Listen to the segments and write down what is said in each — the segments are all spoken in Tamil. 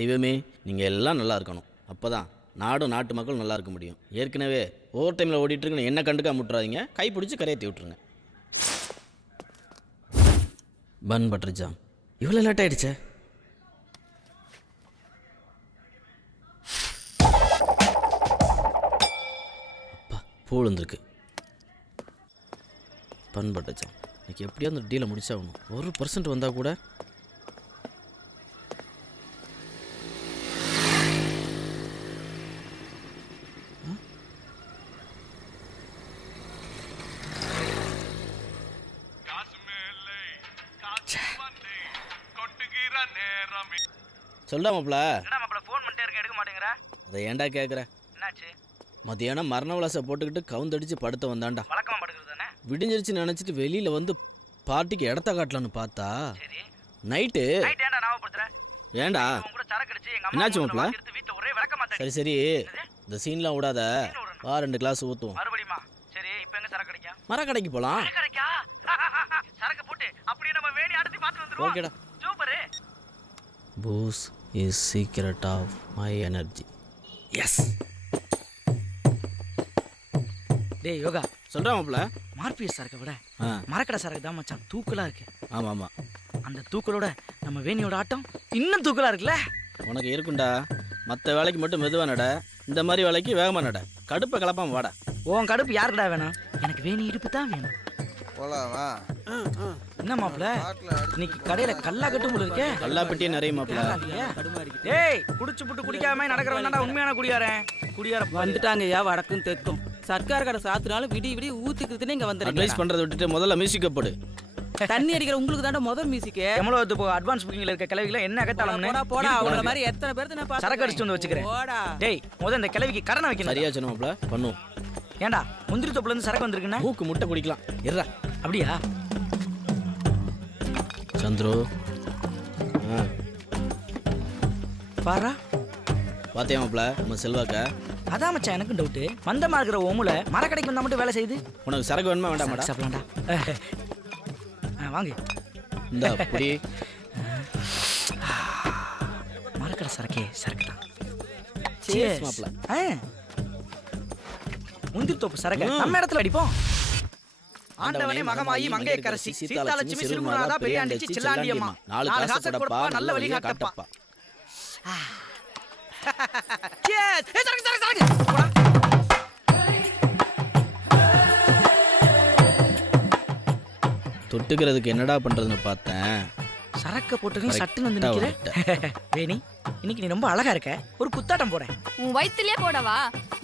தெய்வமே நீங்கள் எல்லாம் நல்லா இருக்கணும், அப்போ தான் நாடும் நாட்டு மக்களும் நல்லா இருக்க முடியும். ஏற்கனவே ஓவர் டைமில் ஓடிட்டுருக்குன்னு என்ன கண்டுக்கா முட்டுறாதீங்க, கை பிடிச்சி கரையேற்றி விட்ருங்க. பன் பட்டர் ஜாம் இவ்வளோ லேட் ஆகிடுச்சே. அப்பா பூ விழுந்துருக்கு. பன் பட்டர் ஜாம் இன்னைக்கு எப்படியோ அந்த டீலை முடிச்சாகணும். 1% வந்தால் கூட சொல்டா மாப்ள. ஃபோன் பண்ணிட்டே இருக்க, எடுக்க மாட்டேங்கிற. அதை ஏன்டா கேட்குற? என்னாச்சு? மதியானம் மரண விலாசை போட்டுக்கிட்டு கவுந்தடிச்சு படுத்த வந்தான்டா. வழக்கமா படுக்கிறது தானே. விடிஞ்சிருச்சு நினச்சிட்டு வெளியில் வந்து பார்ட்டிக்கு இடத்த காட்டலான்னு பார்த்தா சரி நைட்டு ஏன்டா ஞாபகப்படுத்துற? ஏன்டா உன் கூட சரக்கு அடிச்சு எங்க அம்மா என்னாச்சு மாப்ள? வீட்ல ஒரே விளக்க மாட்டேன். சரி சரி இந்த சீன்லாம் விடாத, வா 2 கிளாஸ் ஊற்றுவோம். மறுபடியுமா? சரி இப்போ எங்க சரக்கு அடிக்கும்? மரக்கடைக்கு போகலாம். மரக்கடைக்கா? சரக்கு போட்டு அப்படியே நம்ம வேணி அடுத்து பார்த்து வந்துருவோம். ஓகேடா. Super. Booze is secret of my energy. Yes. டேய் யோகா, சொல்கிறேன் மாப்ள. மார்பிஎஸ் சரக்கை விட மரக்கடை சரக்கு தான் மச்சான் தூக்கலா இருக்கு. ஆமாம் ஆமாம், அந்த தூக்கலோட நம்ம வேணியோட ஆட்டம் இன்னும் தூக்கலா இருக்குல்ல. உனக்கு இருக்குண்டா. மற்ற வேலைக்கு மட்டும் மெதுவாக நட, இந்த மாதிரி வேலைக்கு வேகமாக நட. கடுப்பை கலப்பாம வாடா. உன் கடுப்பு யாருக்குடா வேணும்? எனக்கு வேணி இடுப்பு தான் வேணும். போலாமா? என்ன மாப்பிள, இன்னைக்கு கடையில கல்லா கட்டும் போல இருக்கே. கல்லா பெட்டியே நிறைய மாப்பிள. டேய் குடிச்சு புட்டு குடிக்காம நடக்கிறவன் உண்மையான குடியாரன். குடியார வந்துட்டாங்க. ஐயா வடக்கும் தெற்கும் சர்க்கார் கடை சாத்துனாலும் விடி விடி ஊத்துக்குதுன்னு இங்க வந்துருக்கீங்க. அட்வைஸ் பண்றதை விட்டுட்டு முதல்ல மியூசிக்கை போடு. தண்ணி அடிக்கிற உங்களுக்கு தாண்ட முதல் மியூசிக்கு. எவ்வளவு இப்போ அட்வான்ஸ் புக்கிங்ல இருக்க கிளவிகளை என்ன அகத்தாளம்னு போடா போடா. அவங்கள மாதிரி எத்தனை பேருக்கு நான் பாத்து சரக்கு அடிச்சுட்டு வந்து வச்சுக்கிறேன். போடா. டேய் முதல்ல இந்த கிளவிக்கு கடனை வைக்கணும். சரியா சொன்ன மாப்பிள, பண்ணுவோம். ஏண்டா முந்திரி தொப்புல இருந்து சரக்கு வந்திருக்குன்னா மூக்கு முட்டை குடிக்கலாம். இருடா. அப்படியா சந்துரு? பாரா பாத்தியா மாப்பிள நம்ம செல்வாக்க? அதான் மச்சான் எனக்கும் டவுட்டு. மந்தமா இருக்கிற ஓமுல மரக்கடைக்கு வந்தா மட்டும் வேலை செய்யுது. உனக்கு சரக்கு வேணுமா வேண்டாமாடா? சாப்பிடலாம்டா. வாங்க இந்த புடி. மரக்கடை சரக்கே சரக்கு தான். Cheers மாப்பிள. முந்திரி தோப்பு சரக்கு நம்ம இடத்துல அடிப்போம். ஆண்டவனே மகமாயி மங்கைய கரசி சீதாலட்சுமி சிறுமுறாதா பெரியாண்டிச்சி சில்லாண்டியம்மா 4 காசு கொடுப்பா நல்ல வழி காட்டப்பா. Cheers. சரக்கு சரக்கு சரக்கு. தொட்டுக்கிறதுக்கு என்னடா பண்றதுன்னு பார்த்தேன். சரக்க போட்டு சட்டுன்னு வந்து நிக்கிற. வேணி இன்னைக்கு நீ ரொம்ப அழகா இருக்க. ஒரு குத்தாட்டம் போறேன். உன் வயித்துலயே போடவா?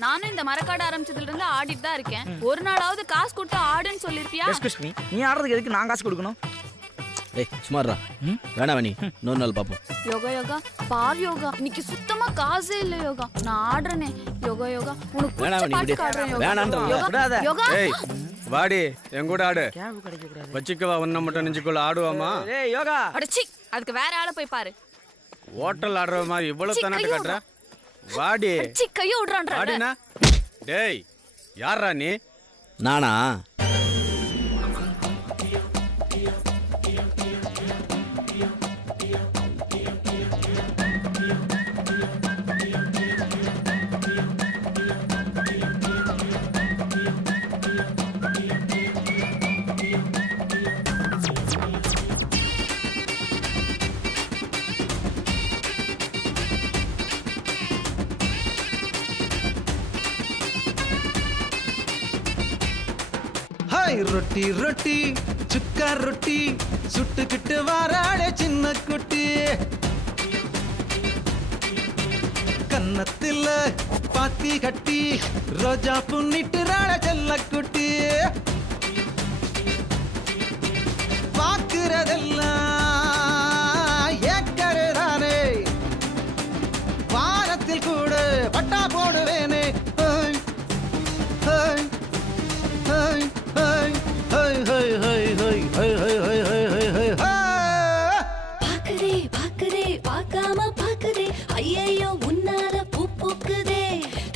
நானும் இந்த மரக்காடு ஆரம்பிச்சதுல இருந்து ஆடிட்டு தான் இருக்கேன். ஒரு நாளாவது காசு கொடுத்து ஆடுன்னு சொல்லிருப்பியா? எக்ஸ்கியூஸ் மீ, நீ ஆடுறதுக்கு எதுக்கு நான் காசு கொடுக்கணும்? ஏய் சுமாரா, வேணாம் வேணி, இன்னொரு நாள் பார்ப்போம். யோகா யோகா பார் யோகா, இன்னைக்கு சுத்தமா காசே இல்ல யோகா. நான் ஆடுறேனே யோகா யோகா. உனக்கு பிடிச்ச பாட்டு ஆடுறேன் யோகா. யோகா ஏய் வாடி என் கூட ஆடு. கேவ் கிடைக்க கூடாது. வச்சிக்கவா ஒன்ன மட்டும் நெஞ்சுக்குள்ள ஆடுவாமா? ஏய் யோகா. அடச்சி, அதுக்கு வேற ஆளை போய் பாரு. ஹோட்டல் ஆடுற மாதிரி இவ்வளவு தனட்ட கட்டற. வாடி. அடச்சி கைய விடுறான்டா. வாடினா. டேய் யாரா நீ? நானா? ரொட்டி ரொட்டி சுக்கா ரொட்டி சுட்டுக்கிட்டு வாராளே சின்ன குட்டி. கன்னத்தில் பாத்தி கட்டி ரோஜா புண்ணிட்டுறாள செல்ல குட்டி. பார்க்கிறதெல்லாம் ஏக்கருதானே, வானத்தில் கூட பட்டா போடுவேனே. பாக்குதே பாக்குதே பார்க்காம பாக்குதே, ஐயையோ உன்னால பூ பூக்குதே.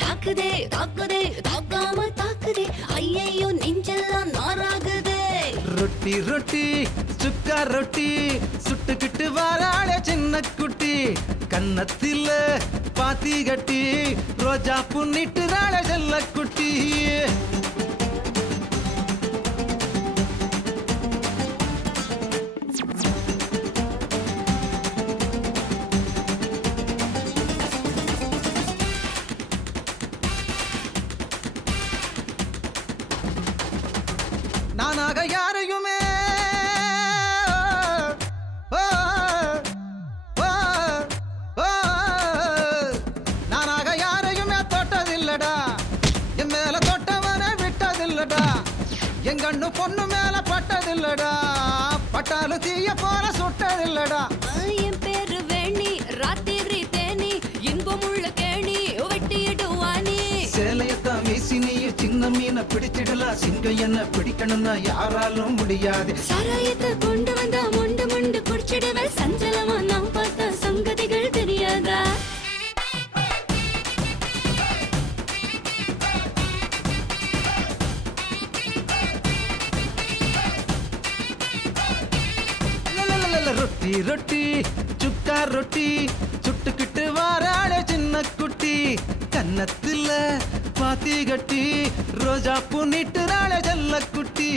தாக்குதே தாக்குதே தாக்காம தாக்குதே, ஐயையோ நெஞ்செல்லாம் நாராகுதே. ரொட்டி ரொட்டி சுக்கா ரொட்டி சுட்டுக்கிட்டு வாராளே சின்ன குட்டி கன்னத்தில பாத்தி கட்டி ரோஜா புண்ணிட்டு ராளே செல்ல குட்டி நானாக யாரையுமே ஓ, ஓ, ஓ, நானாக யாரையுமே தொட்டதில்லடா என் மேல தொட்டவனை விட்டதில்லடா என் கண்ணு பொண்ணு மேல பட்டதில்லடா பட்டாலும் தீய போல சுட்டதில்லடா என் பேரு வேணி ராத்திரி தேனி இன்பமுள்ள கேணி வெட்டிடுவானி சேலையத்தான் வீசி நீ சின்ன மீனை பிடிச்சிடலாம் சிங்கம் என்ன பிடிக்கணும்னா யாராலும் முடியாது சாராயத்தை கொண்டு வந்தா மொண்டு மொண்டு குடிச்சிடுவேன் சஞ்சலமா நான் பார்த்த சங்கதிகள் தெரியாதா லலலலல, ரொட்டி ரொட்டி சுக்கா ரொட்டி சுட்டுக்கிட்டு வாராளே சின்ன குட்டி கன்னத்துல பாத்தி கட்டி ரோஜா புண்ணிட்டு ராளே செல்ல குட்டி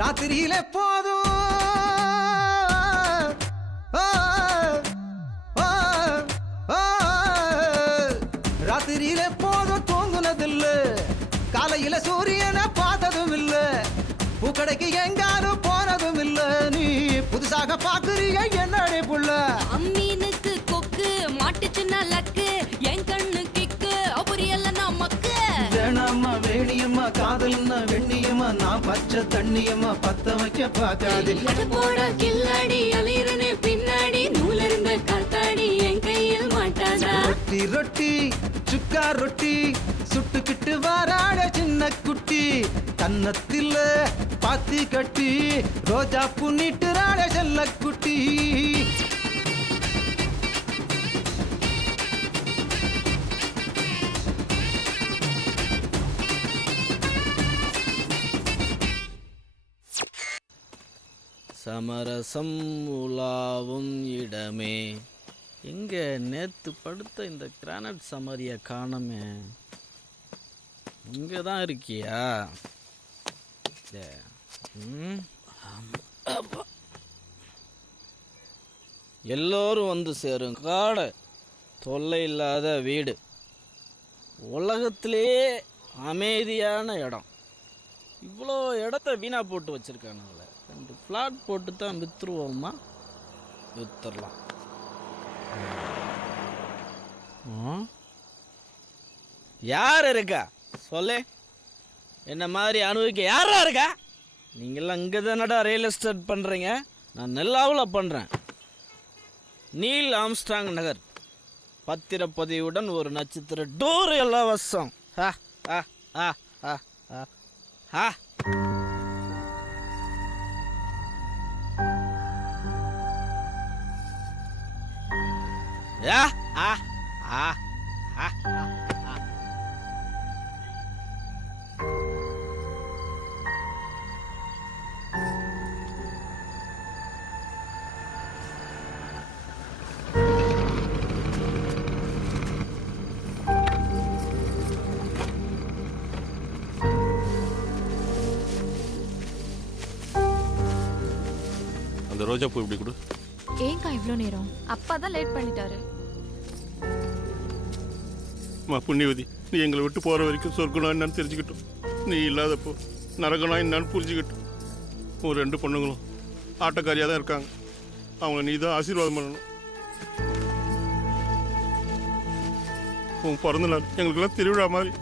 ராத்திரியில போதும் ஓ, ஓ, ஓ, ராத்திரியில போதும் தூங்குனதில்ல காலையில சூரியனை பார்த்ததும் இல்ல பூக்கடைக்கு எங்காலும் போனதும் இல்ல நீ புதுசாக பாக்குறீங்க என்னடே புள்ள அம்மீனுக்கு கொக்கு மாட்டுச்சுன்னா லக்கு என் கண்ணு கிக்கு புரியல நமக்கு வேணாம்மா வேணியம்மா காதல்னா வெண்ணியம்மா நான் பச்சை தண்ணியம்மா பத்த வைக்க பார்க்காதே அது போட கில்லாடி அலையிறனே பின்னாடி நூலிருந்த காத்தாடி என் கையில் மாட்டாதா ரொட்டி ரொட்டி சுக்கா ரொட்டி சுட்டுக்கிட்டு வாராட சின்ன குட்டி கன்னத்தில பாத்தி கட்டி ரோஜா புண்ணிட்டு ராட செல்ல குட்டி சமரசம் உலாவும் இடமே எங்க நேத்து படுத்த இந்த கிரானைட் சமாரியை காணமே இங்கே தான் இருக்கியா சே. அப்பா. எல்லோரும் வந்து சேரும் காடு தொல்லை இல்லாத வீடு உலகத்திலேயே அமைதியான இடம் இவ்வளோ இடத்த வீணா போட்டு வச்சிருக்கானுங்களே 2 ஃப்ளாட் போட்டு தான் விற்றுருவோமா விற்றுடலாம் யார் இருக்கா சொல்லு என்ன மாதிரி அனுபவிக்க யாரா இருக்கா நீங்களாம் இங்கே தானடா ரியல் எஸ்டேட் பண்ணுறீங்க நான் நெல்லாவில் பண்ணுறேன் நீல் ஆம்ஸ்ட்ராங் நகர் பத்திரப்பதிவுடன் ஒரு நட்சத்திர டூர் இலவசம் ஹா ஹா ஹா ஹா ஹா ஹா யா ஆ ஆ ஆ ஆ அந்த ரோஜா பூ இப்படி கொடு. ஏங்கா இவ்வளோ நேரம் அப்பா தான் லேட் பண்ணிட்டாரு அம்மா புண்ணியவதி, நீ எங்களை விட்டு போகிற வரைக்கும் சொர்க்கனா என்னன்னு தெரிஞ்சுக்கிட்டோம். நீ இல்லாதப்போ நரகனா என்னன்னு புரிஞ்சுக்கிட்டோம். உன் 2 பொண்ணுங்களும் ஆட்டக்காரியாக தான் இருக்காங்க. அவங்கள நீ தான் ஆசீர்வாதம் பண்ணணும். உன் பிறந்த நாள் எங்களுக்கெல்லாம் திருவிழா மாதிரி.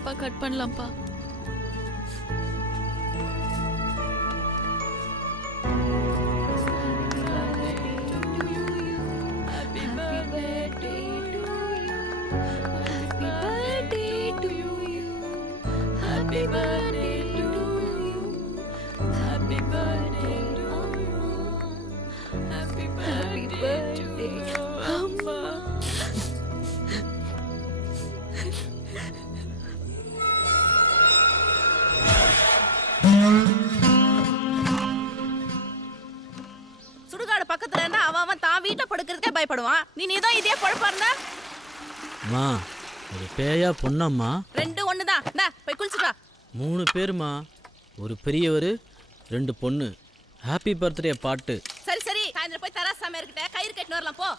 அப்பா கட் பண்ணலாம்ப்பா. சுடுகாடு பக்கத்துல இருந்தா அவன் தான் வீட்டுல படுக்கிறதுக்கே பயப்படுவான். நீதான் இதே பொழப்பா இருந்தா அம்மா ஒரு பேயா பொண்ணம்மா? ரெண்டு ஒண்ணுதான். போய் குளிச்சுட்டா. 3 பேருமா, ஒரு பெரியவர் 2 பொண்ணு. ஹாப்பி பர்த்டே பாட்டு. சரி சரி, சாயந்தரம் போய் தராசாமி இருக்கிட்ட கயிறு கட்டின்னு வரலாம் போ.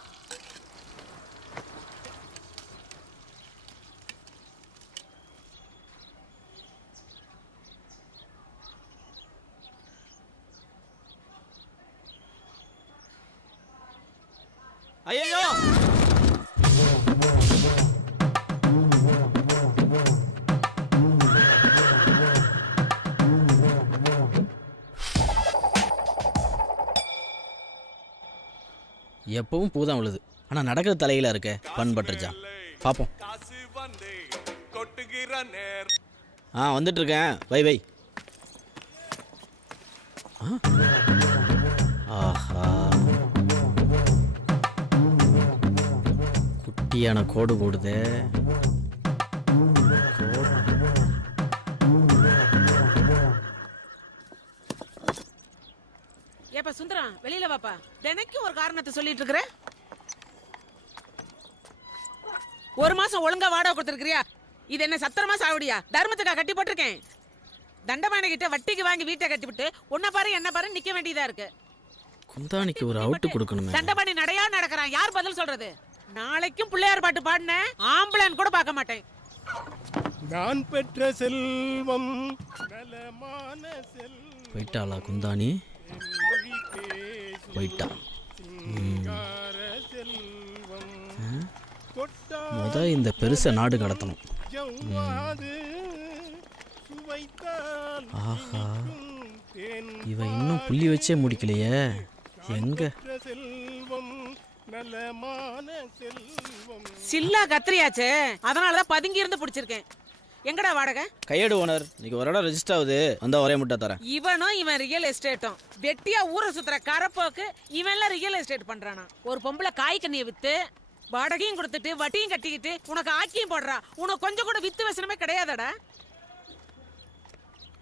ஐயோ எப்பவும் பூதான் விழுது, ஆனா நடக்கிற தலையில இருக்க பண்பட்டுருச்சா பாப்போம். வந்துட்டு இருக்கேன், வை வை. ஆஹா, குட்டியான கோடு போடுதே. ஏப்பா சுந்தரம், வெளியில வாப்பா. தினைக்கும் ஒரு காரணத்தை சொல்லிட்டு இருக்கிற. ஒரு மாசம் ஒழுங்கா வாடகை கொடுத்துருக்கிறியா? இது என்ன சத்திரமா சாவடியா? தர்மத்துக்கா கட்டி போட்டிருக்கேன். தண்டபாணி கிட்ட வட்டிக்கு வாங்கி வீட்டை கட்டி விட்டு உன்னை பாரு என்ன பாரு நிக்க வேண்டியதா இருக்கு. குந்தானிக்கு ஒரு அவுட்டு கொடுக்கணுமே. தண்டபாணி நடையா நடக்கிறான், யார் பதில் சொல்றது? நாளைக்கும் பிள்ளையார் பாட்டு பாடின ஆம்பளன் கூட பார்க்க மாட்டேன். நான் பெற்ற செல்வம் நலமான செல்வம். போயிட்டாளா குந்தானி? போயிட்டா. இந்த பெருச நாடு கடத்தணும். ஆஹா, இவ இன்னும் புள்ளி வச்சே முடிக்கலையே. எங்க சில்லா கத்திரியாச்சே, அதனாலதான் பதுங்கி இருந்து பிடிச்சிருக்கேன். எங்கடா வாடகை? கையேடு ஓனர், இன்னைக்கு ஒரு இடம் ரெஜிஸ்டர் ஆகுது, வந்தா ஒரே முட்டை தரேன். இவனும் இவன் ரியல் எஸ்டேட்டும் வெட்டியா ஊரை சுத்துற கரப்போக்கு. இவன்லாம் ரியல் எஸ்டேட் பண்றானா? ஒரு பொம்பளை காய் கண்ணியை வித்து வாடகையும் கொடுத்துட்டு வட்டியும் கட்டிக்கிட்டு உனக்கு ஆக்கியும் போடுறா. உனக்கு கொஞ்சம் கூட வித்து வசனமே கிடையாதடா.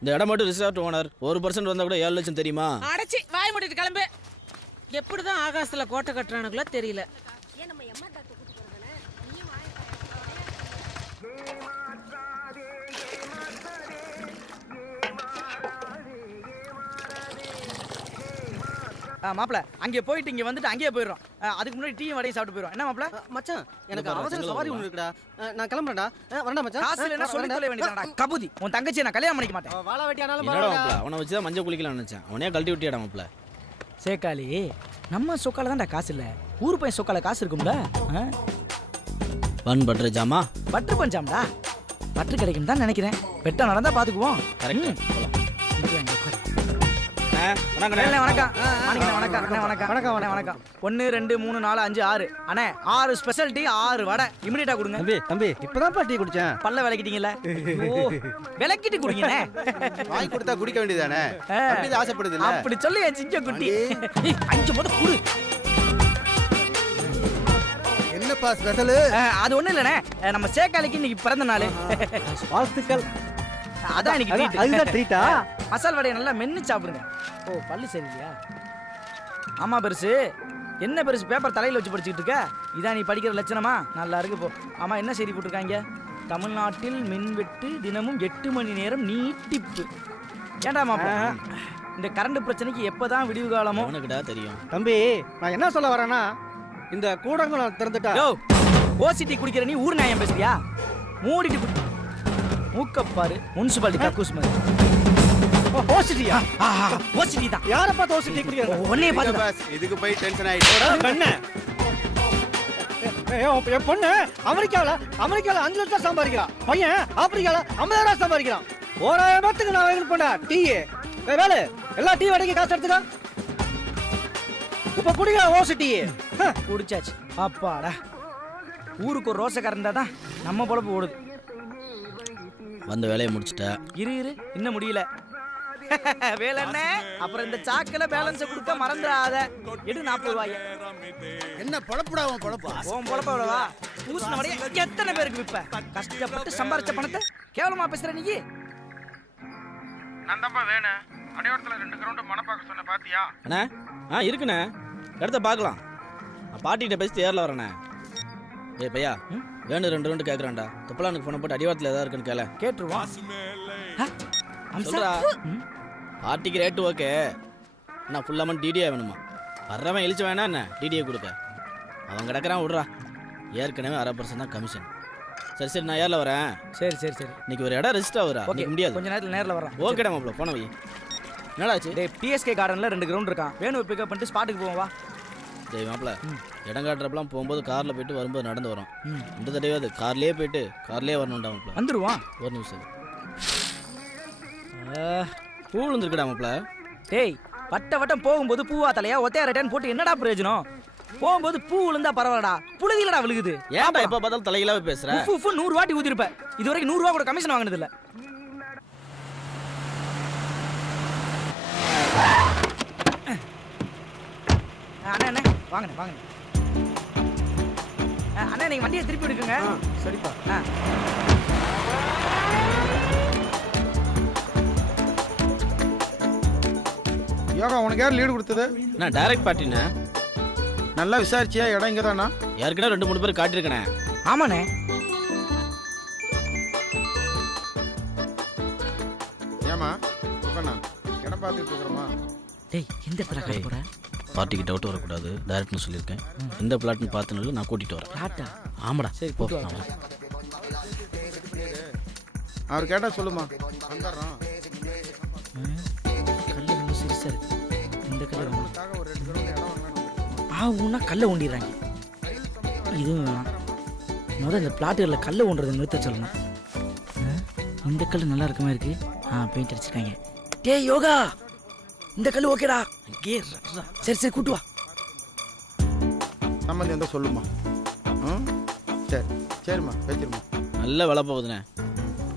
இந்த இடம் மட்டும் ரிசார்ட் ஓனர், 1% வந்தா கூட 7 லட்சம் தெரியுமா? அடைச்சி வாய் மூடிட்டு கிளம்பு. எப்படிதான் ஆகாசத்துல கோட்டை கட்டுறானுங்களோ தெரியல. மாப்பிள அங்கே போயிட்டு இங்கே வந்துட்டு அங்கேயே போயிடுறோம். அதுக்கு முன்னாடி டீ வடையும் சாப்பிட்டு போயிடும். என்ன மாப்பிள? மச்சான் எனக்கு அவசர சவாரி ஒன்று இருக்குடா, நான் கிளம்புறேன்டா. வரண்டா மச்சான். காசு இல்லைன்னா சொல்லி தொலை வேண்டியதாடா கபூதி. உன் தங்கச்சியை நான் கல்யாணம் பண்ணிக்க மாட்டேன். வாழ வெட்டியானாலும் என்னடா மாப்ள, அவனை வச்சு தான் மஞ்சள் குளிக்கலாம்னு நினைச்சேன், அவனே கழட்டி விட்டியாடா மாப்ள. சேக்காளி, நம்ம சொக்கால தான்டா காசு இல்லை, ஊர் பையன் சொக்கால காசு இருக்கும்ல. பன் பட்டர் ஜாமா, பட்டர் பஞ்சாம்டா. பட்டர் கிடைக்கும் தான் நினைக்கிறேன். வெட்ட நடந்தா பாத்துக்குவோம். கரெக்ட். வணக்கம் வணக்கம் வணக்கம் வணக்கம். 1 2 3 4 5 6 அண்ணே 6 ஸ்பெஷல் டீ 6 வடை இமிடியேட்டா கொடுங்க. தம்பி இப்பதான் டீ குடிச்சேன். பல்ல விளக்கிட்டீங்கல்ல? ஓ விளக்கிட்டு குடிங்கண்ணே. வாய் கொடுத்தா குடிக்க வேண்டியதானே, அப்படி ஆசைப்படுது இல்ல? அப்படி சொல்லி என் சிங்க குட்டி 5 போது குடு. என்னப்பா ஸ்பெஷல்? அது ஒண்ணு இல்லண்ணே, நம்ம சேக்காலிக்கு இன்னைக்கு பிறந்த நாள். வாழ்த்துக்கள். அதான் இன்னைக்கு ட்ரீட். அதுதான் ட்ரீட்டா? மசால் வடையை நல்லா மென்னு சாப்பிடுங்க. ஓ பல்லு சரியில்லையா? ஆமா பெருசு, என்ன பெருசு பேப்பர் தலையில வச்சு படிச்சுக்கிட்டு இருக்க? இதான் நீ படிக்கிற லட்சணமா? நல்லா இருக்கு போ. ஆமா என்ன செய்தி போட்டிருக்காங்க? தமிழ்நாட்டில் மின்வெட்டு தினமும் 8 மணி நேரம் நீட்டிப்பு. ஏண்டா மாப்பிள, இந்த கரண்ட் பிரச்சனைக்கு எப்பதான் விடிவு காலமோ? உனக்குடா தெரியும். தம்பி நான் என்ன சொல்ல வரேன்னா, இந்த கூடங்குளம் திறந்துட்டா. யோ ஓசிட்டி குடிக்கிற நீ ஊர் நியாயம் பேசுறியா? மூடிட்டு குடி. மூக்கப்பாரு முனிசிபாலிட்டி கக்கூஸ் மாதிரி. ஓசிட்டியா? ஓசிட்டி தான். யாரை பார்த்து ஓசிட்டி குடிக்கிறேன்? ஒன்னே பார்த்து இதுக்கு போய் டென்ஷன் ஆயிட்டு என் பொண்ணு அமெரிக்காவில் 5 லட்சம் சம்பாதிக்கிறான். பையன் ஆப்பிரிக்காவில் 50,000 சம்பாதிக்கிறான். 1000 பேத்துக்கு நான் வாங்கி போனேன் டீ. வேலை எல்லா டீ வடைக்கு காசு எடுத்துக்க. இப்ப குடிக்கிற ஓசு டீ குடிச்சாச்சு. அப்பாடா, ஊருக்கு ஒரு ரோசக்காரன் இருந்தா தான் நம்ம பொழப்பு ஓடுது. வந்த வேலையை முடிச்சிட்ட. இரு இன்னும் முடியல. வேலைண்ணே, அப்புறம் இந்த சாக்கில பேலன்ஸை கொடுக்க மறந்துடாத. எடு 40 ரூபாய். என்ன பொழப்புடா உன் பொழப்பா? உன் பொழப்ப விடவா? பூசின வடைய எத்தனை பேருக்கு விப்ப? கஷ்டப்பட்டு சம்பாரிச்ச பணத்தை கேவலமா பேசுற நீ. நான் தான்ப்பா வேணும். அடையாளத்துல 2 கிரவுண்ட் மனப்பாக்க சொன்ன பாத்தியா? அண்ணா இருக்குண்ணே, இடத்த பார்க்கலாம். நான் பாட்டிகிட்ட பேசி தேரில் வரேண்ணே. ஏய் பையா, வேணும் 2 ரவுண்டு கேட்குறான்டா. தொப்பலானுக்கு ஃபோனை போட்டு அடிவாரத்தில் ஏதாவது இருக்குன்னு கேள. கேட்டுருவான். சொல்றா, பார்ட்டிக்கு ரேட்டு ஓகே. அண்ணா ஃபுல் அமௌண்ட் டிடிஏ வேணுமா? வர்றவன் இழிச்சு வேணா என்ன டிடிஏ கொடுக்க? அவன் கிடக்கிறான், விட்றா. ஏற்கனவே 1/2% தான் கமிஷன். சரி நான் ஏரில் வரேன். சரி இன்னைக்கு ஒரு இடம் ரெஜிஸ்டர் ஆகுறா. முடியாது, கொஞ்ச நேரத்தில் நேரில் வரேன். ஓகேடா மாப்பிள்ள, போன வை. என்னடாச்சு? டேய், பிஎஸ்கே கார்டனில் 2 கிரவுண்ட் இருக்கான். வேணும் பிக்கப் பண்ணிட்டு ஸ்பாட்டுக்கு போவோம் வா. டேய் மாப்பிள்ள, இடம் காட்டுறப்பெல்லாம் போகும்போது காரில் போயிட்டு வரும்போது நடந்து வரோம். இந்த தடவையாவது கார்லேயே போயிட்டு கார்லேயே வரணும்டா மாப்பிள்ள. வந்துடுவான். ஒரு நிமிஷம். பூ விழுந்துருக்குடா மாப்பிள்ள. டேய், வட்டம் போகும்போது பூவா தலையா ஒத்தையா ரிட்டர்ன் போட்டு என்னடா பிரயோஜனம்? போகும்போது பூ விழுந்தா பரவாயில்லடா, புழுதிலடா விழுகுது. ஏன்டா எப்ப பார்த்தாலும் தலையிலாவே பேசுற? 100 வாட்டி ஊதிருப்ப. இது வரைக்கும் 100 ரூபா கூட கமிஷன் வாங்கினது இல்ல. அண்ணா வாங்க. அண்ணா நீங்க வண்டியை திருப்பி எடுக்குங்க. சரிப்பா. யோகா உனக்கு யார் லீடு கொடுத்தது? நான் டைரக்ட் பார்ட்டிண்ணே. நல்லா விசாரிச்சியா? இடம் இங்கே தானா? ஏற்கனவே 2-3 பேர் காட்டியிருக்கேனே. ஆமாண்ணே. ஏமா உட்காண்ணா இடம் பார்த்துட்டு இருக்கிறோமா? டேய், எந்த இடத்துல காட்ட போற? பார்ட்டிக்கு டவுட் வரக்கூடாது, டைரக்ட்னு சொல்லியிருக்கேன். எந்த பிளாட்னு பார்த்துனாலும் நான் கூட்டிகிட்டு வரேன். பிளாட்டா? ஆமாடா. சரி, போ. கூட்டு வா. அவர் கேட்டால் சொல்லுமா, வந்துடுறோம். கல்லு ரொம்ப சிறுசா இருக்கு. இந்த கல்லு உனக்காக ஒரு 2 கிரவுண்ட் இடம் வாங்கலாம்னு. ஆவுன்னா கல்லை ஊண்டிடுறாங்க. இதுவும் வேணாம். முதல்ல இந்த பிளாட்டுகளில் கல்லை ஊண்டுறதை நிறுத்த சொல்லணும். இந்த கல் நல்லா இருக்க மாதிரி இருக்கு. பெயிண்ட் அடிச்சிருக்காங்க. டேய் யோகா, இந்த கல் ஓகேடா. சரி கூட்டு வா. சம்மந்தி வந்தால் சொல்லுமா. சரிம்மா வச்சிருமா. நல்ல விலை போகுதுண்ணே.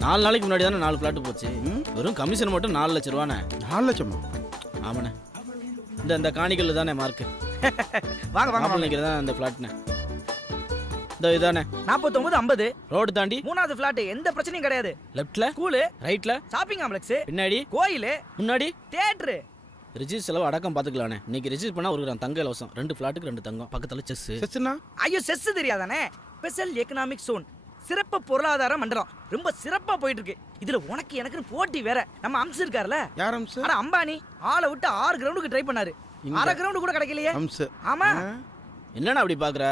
4 நாளைக்கு முன்னாடி தானே 4 பிளாட்டு போச்சு. வெறும் கமிஷன் மட்டும் 4 லட்ச ரூபாண்ணே. 4 லட்சமா? ஆமாண்ணே. இந்த காணிக்கல் தானே மார்க்கு. வாங்க நினைக்கிறதா அந்த பிளாட்ண்ணே. இந்த இதானே 49-50 ரோடு தாண்டி 3வது பிளாட். எந்த பிரச்சனையும் கிடையாது. லெஃப்ட்ல ஸ்கூலு, ரைட்ல ஷாப்பிங் காம்ப்ளெக்ஸ், பின்னாடி கோயிலு, முன்னாடி தியேட்டரு. ரிஜிஸ்டர் செலவு அடக்கம் பார்த்துக்கலானே. இன்னைக்கு ரிஜிஸ்டர் பண்ணா ஒரு தங்க இலவசம். 2 பிளாட்டுக்கு 2 தங்கம். பக்கத்துல செஸ். செஸ்னா? ஐயோ, செஸ் தெரியாதானே? ஸ்பெஷல் எக்கனாமிக் ஜோன், சிறப்பு பொருளாதார மண்டலம். ரொம்ப சிறப்பா போயிட்டு இருக்கு. இதுல உனக்கு எனக்குன்னு போட்டி வேற. நம்ம அம்சு இருக்கார்ல. யார் அம்சு? அட அம்பானி ஆளை விட்டு 6 கிரவுண்டுக்கு ட்ரை பண்ணாரு. 1/2 கிரவுண்டு கூட கிடைக்கலையே. அம்சு. ஆமா. என்னண்ணா அப்படி பாக்குற?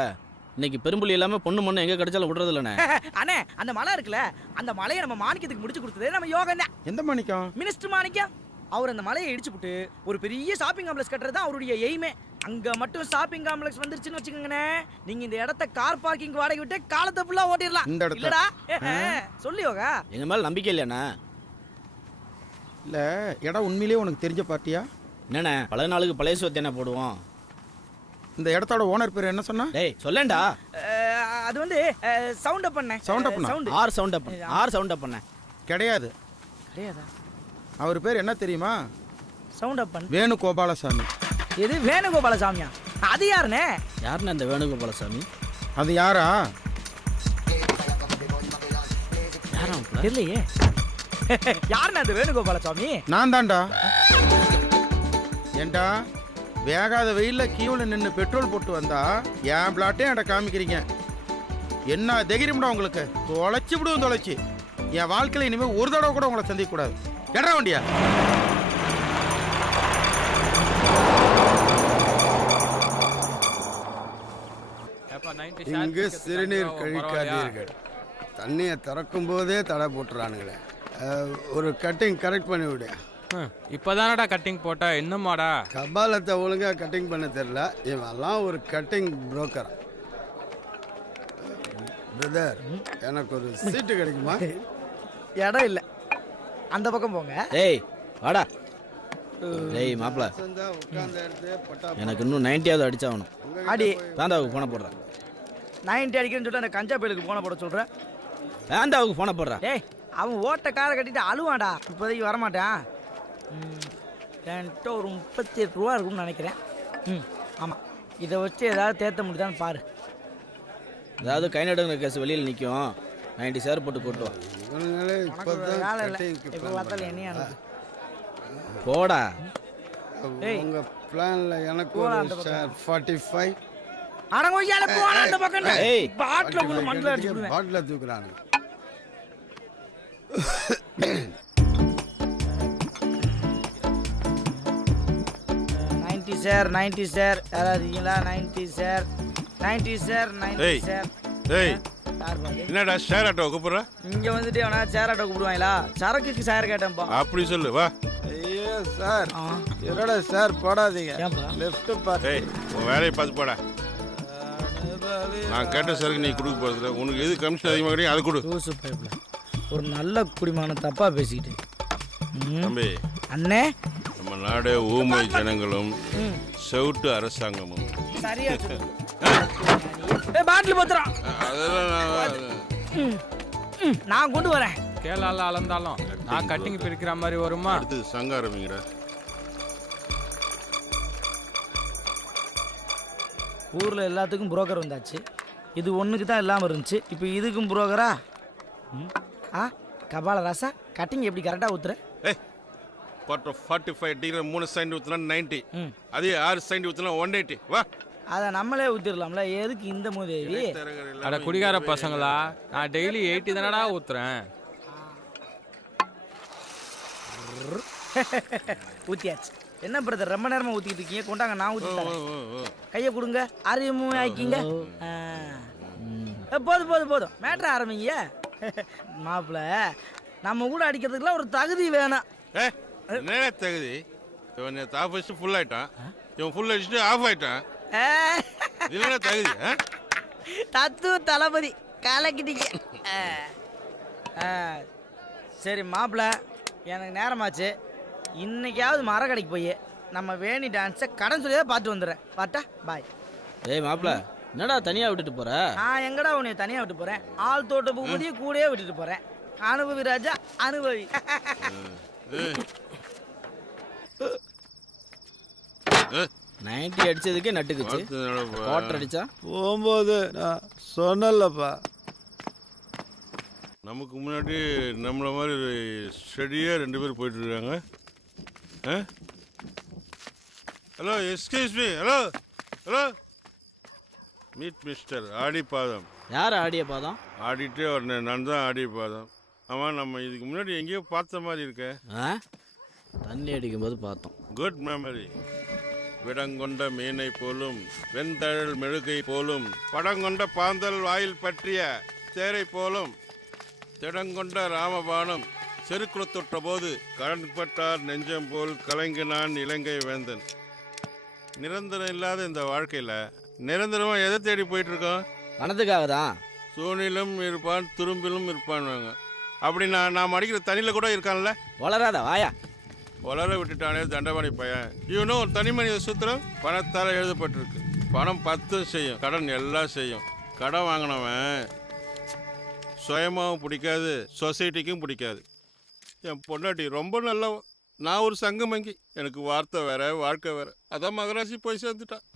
இன்னைக்கு பெரும்புலி எல்லாமே பொண்ணு எங்க கிடைச்சாலும் விடுறது இல்லண்ணே. அண்ணே, அந்த மலை இருக்குல்ல, அந்த மலையை நம்ம மாணிக்கத்துக்கு முடிச்சு கொடுத்ததே நம்ம யோகா தான். எந்த மாணிக்கம்? மினிஸ்டர் மாணிக்கம். அவர் அந்த மலையை இடிச்சு போட்டு ஒரு பெரிய ஷாப்பிங் காம்ப்ளெக்ஸ் கட்டுறது தான் அவருடைய எய்மே. அங்க மட்டும் ஷாப்பிங் காம்ப்ளெக்ஸ் வந்துருச்சுன்னு வச்சுக்கோங்கண்ணே, நீங்க இந்த இடத்த கார் பார்க்கிங் வாடகை விட்டு காலத்தை ஃபுல்லா ஓட்டிடலாம். இந்த இடத்த? இல்லடா, சொல்லு யோகா. எங்க மேல நம்பிக்கை இல்லையாண்ணா? இல்லை, இடம் உண்மையிலேயே உனக்கு தெரிஞ்ச பார்ட்டியா? என்னண்ணே, பழைய நாளுக்கு பழைய சோத்து என்ன போடுவோம்? இந்த இடத்தோட ஓனர் பேர் என்ன சொன்னா? டேய் சொல்லேன்டா. அது வந்து சவுண்ட் அப் பண்ணேன். சவுண்ட் அப் பண்ணா? ஆர் சவுண்ட் அப் பண்ணேன். கிடையாது. கிடையாதா? அவர் பேர் என்ன தெரியுமா? சவுண்ட் அப் பண்ண வேணுகோபாலசாமி. எது வேணுகோபாலசாமியா? அது யாருண்ணே? யாருண்ணே அந்த வேணுகோபாலசாமி? அது யாரா? யாரா? தெரியலையே. யாருண்ணே அந்த வேணுகோபாலசாமி? நான் தான்டா. ஏண்டா வேகாத வெயில்ல கீவுல நின்று பெட்ரோல் போட்டு வந்தா என் பிளாட்டே என்கிட்ட காமிக்கிறீங்க. என்ன தைரியம்டா உங்களுக்கு? தொலைச்சி விடுவோம், தொலைச்சி. என் வாழ்க்கையில் இனிமேல் ஒரு தடவை கூட உங்களை சந்திக்க கூடாது. எடா வண்டியா. இங்கு சிறுநீர் கழிக்காதீர்கள். தண்ணியை திறக்கும் போதே தடை போட்டுறானுங்களே. ஒரு கட்டிங் கரெக்ட் பண்ணி விடு. இப்போதானடா கட்டிங் போட்டா இன்னுமாடா? கபாலத்தை ஒழுங்காக கட்டிங் பண்ண தெரியல. இவெல்லாம் ஒரு கட்டிங் புரோக்கர். பிரதர் எனக்கு ஒரு சீட்டு கிடைக்குமா? இடம் இல்லை, அந்த பக்கம் போங்க. டேய் வாடா. டேய் மாப்பிள, உட்கார்ந்த இடத்துல பட்டா எனக்கு இன்னும் 90ஆவது அடிச்சாகணும். அடி பேந்தாவுக்கு போன போடுறேன். 90 அடிக்கிறேன்னு சொல்லிட்டு அந்த கஞ்சா பயிலுக்கு போன போட சொல்கிறேன். பேந்தாவுக்கு போன போடுறேன். ஏய், அவன் ஓட்ட காரை கட்டிட்டு அழுவான்டா, இப்போதைக்கு வரமாட்டான். என்கிட்ட ஒரு 38 ரூபா இருக்கும்னு நினைக்கிறேன். ஆமாம், இதை வச்சு ஏதாவது தேத்த முடியுதான்னு பாரு. அதாவது கை நடுங்கிற கேஸ் வெளியில் நிற்கும். 90 சேர் போட்டு கூட்டுவான். இவனுங்களே உனக்கு ஒரு இப்போதான் வேலை இல்லை, cutting க்கு இப்போ plan பார்த்தாலும் என்னையா அனுப்பு. போடா. பண்றாங்க. உங்க பிளான்ல எனக்கு போடா ஒரு அந்த பக்கம். ஷேர் 45 அடங்கொய்யால போடா அந்த பக்கம். ஏய், பாட்டில் கொண்டு மண்ணில் அடிச்சு விடுவேன். பாட்டில் தூக்குறானுங்க. சார் 90 சார், யாராவது இருக்கீங்களா? 90 சார், 90 சார், 90 ஏய். சார். டேய் யார் பாரு? என்னடா ஷேர் ஆட்டோ கூப்பிட்ற? இங்க வந்துட்டு அவனா சேர் ஆட்டோ கூப்பிடுவாங்களா? சரக்குக்கு சார் கேட்டேன்ப்பா. அப்படி சொல்லு வா. ஐயோ சார், ஆ, என்னோட சார் போடாதீங்க. ஏன்பா? லெஃப்ட் பார்த்து. ஏய் உன் வேலையை பார்த்து போடா. நான் கேட்ட சரக்கு நீ கொடுக்க போகிறதுல உனக்கு எது கமிஷன் அதிகமாக கிடைக்கும் அது கொடு. லூசு பைப்ல ஒரு நல்ல குடிமான தப்பா பேசிக்கிட்டு. தம்பி, அண்ணே நம்ம நாடே ஊமை ஜனங்களும் செவுட்டு அரசாங்கமும். சரியா சொல்லு. ஏய், பாட்டில் பத்திரம் அதெல்லாம் நான் கொண்டு வரேன். கேளால அளந்தாலும் நான் கட்டிங் பிரிக்கிற மாதிரி வருமா? அடுத்தது சங்க ஆரம்பிங்கடா. ஊரில் எல்லாத்துக்கும் புரோக்கர் வந்தாச்சு. இது ஒன்றுக்கு தான் இல்லாமல் இருந்துச்சு. இப்போ இதுக்கும் புரோக்கரா? ஆ, கபால ராசா, கட்டிங் எப்படி கரெக்டாக ஊத்துற? ஏய் குவார்டர் 45 டிகிரி 3 சைண்ட் ஊற்றினா 90, அதே 6 சைண்ட் ஊற்றினா 180. வா. அதை நம்மளே ஊற்றிடலாம்ல, எதுக்கு இந்த மூதேவி? அட குடிகார பசங்களா, நான் டெய்லி 80 தானடா ஊத்துறேன். ஊற்றியாச்சு. என்ன பிரதர் ரொம்ப நேரமாக ஊற்றிக்கிட்டு இருக்கீங்க? கொண்டாங்க, நான் ஊற்றி தரேன். கையை கொடுங்க, அறிமுகம் ஆக்கிங்க. போதும் போதும் போதும், மேட்ரு ஆரம்பிங்க. மாப்பிள்ள, நம்ம கூட அடிக்கிறதுக்குலாம் ஒரு தகுதி வேணும். என்ன தகுதி? இவன் ஆஃப் அடிச்சுட்டு ஃபுல் ஆயிட்டான், இவன் ஃபுல் அடிச்சுட்டு ஆஃப் ஆயிட்டான். இது என்ன தகுதி? தத்துவ தளபதி கலக்கிட்டீங்க. சரி மாப்பிள்ள, எனக்கு நேரமாச்சு. இன்னைக்காவது மரக்கடைக்கு போய் நம்ம வேணி டான்ஸை கடன் சொல்லியே பார்த்து வந்துடுறேன். பாட்டா, பாய். ஏய் மாப்பிள, என்னடா தனியாக விட்டுட்டு போற? நான் எங்கடா உன்னை தனியாக விட்டு போகிறேன்? ஆள் தோட்ட பூபதியை கூடயே விட்டுட்டு போகிறேன். அனுபவி ராஜா, அனுபவி. 90 அடிச்சதுக்கே நட்டுக்குச்சு. குவார்டர் அடிச்சா போகும்போது நான் சொன்னலப்பா. நமக்கு முன்னாடி நம்மளை மாதிரி ஸ்டடியாக 2 பேர் போயிட்டு இருக்காங்க. Hello, excuse me. Hello hello, meet mister ஆடி பாதம். யார் ஆடிய பாதம்? ஆடிட்டே வரேன், நான் தான் ஆடி பாதம். ஆமாம், நம்ம இதுக்கு முன்னாடி எங்கேயோ பார்த்த மாதிரி இருக்க. தண்ணி அடிக்கும்போது பார்த்தோம். Good memory. விடங்கொண்ட மீனை போலும் வெண்தழல் மெழுகை போலும் படங்கொண்ட பாந்தல் வாயில் பற்றிய தேரை போலும் திடங்கொண்ட ராமபானம் செருக்குளத்தொற்ற போது கடன்பட்டார் நெஞ்சம் போல் கலங்கினான் இலங்கை வேந்தன். நிரந்தரம் இல்லாத இந்த வாழ்க்கையில் நிரந்தரமாக எதை தேடி போயிட்டு இருக்கோம்? பணத்துக்காக தான். சூனிலும் இருப்பான், துரும்பிலும் இருப்பான்வாங்க. அப்படி நான் அடிக்கிற தண்ணியில் கூட இருக்கான்ல. வளராத வாயா. வளர விட்டுட்டானே தண்டவாணி பையன். இவனும் ஒரு தனி மனித சூத்திரம் பணத்தால் எழுதப்பட்டிருக்கு. பணம் 10 செய்யும், கடன் எல்லாம் செய்யும். கடன் வாங்கினவன் சுயமாகவும் பிடிக்காது, சொசைட்டிக்கும் பிடிக்காது. என் பொண்டாட்டி ரொம்ப நல்லவன், நான் ஒரு சங்கமங்கி. எனக்கு வார்த்தை வேற, வாழ்க்கை வேற. அதான் மகராசி போய் சேர்ந்துட்டான்.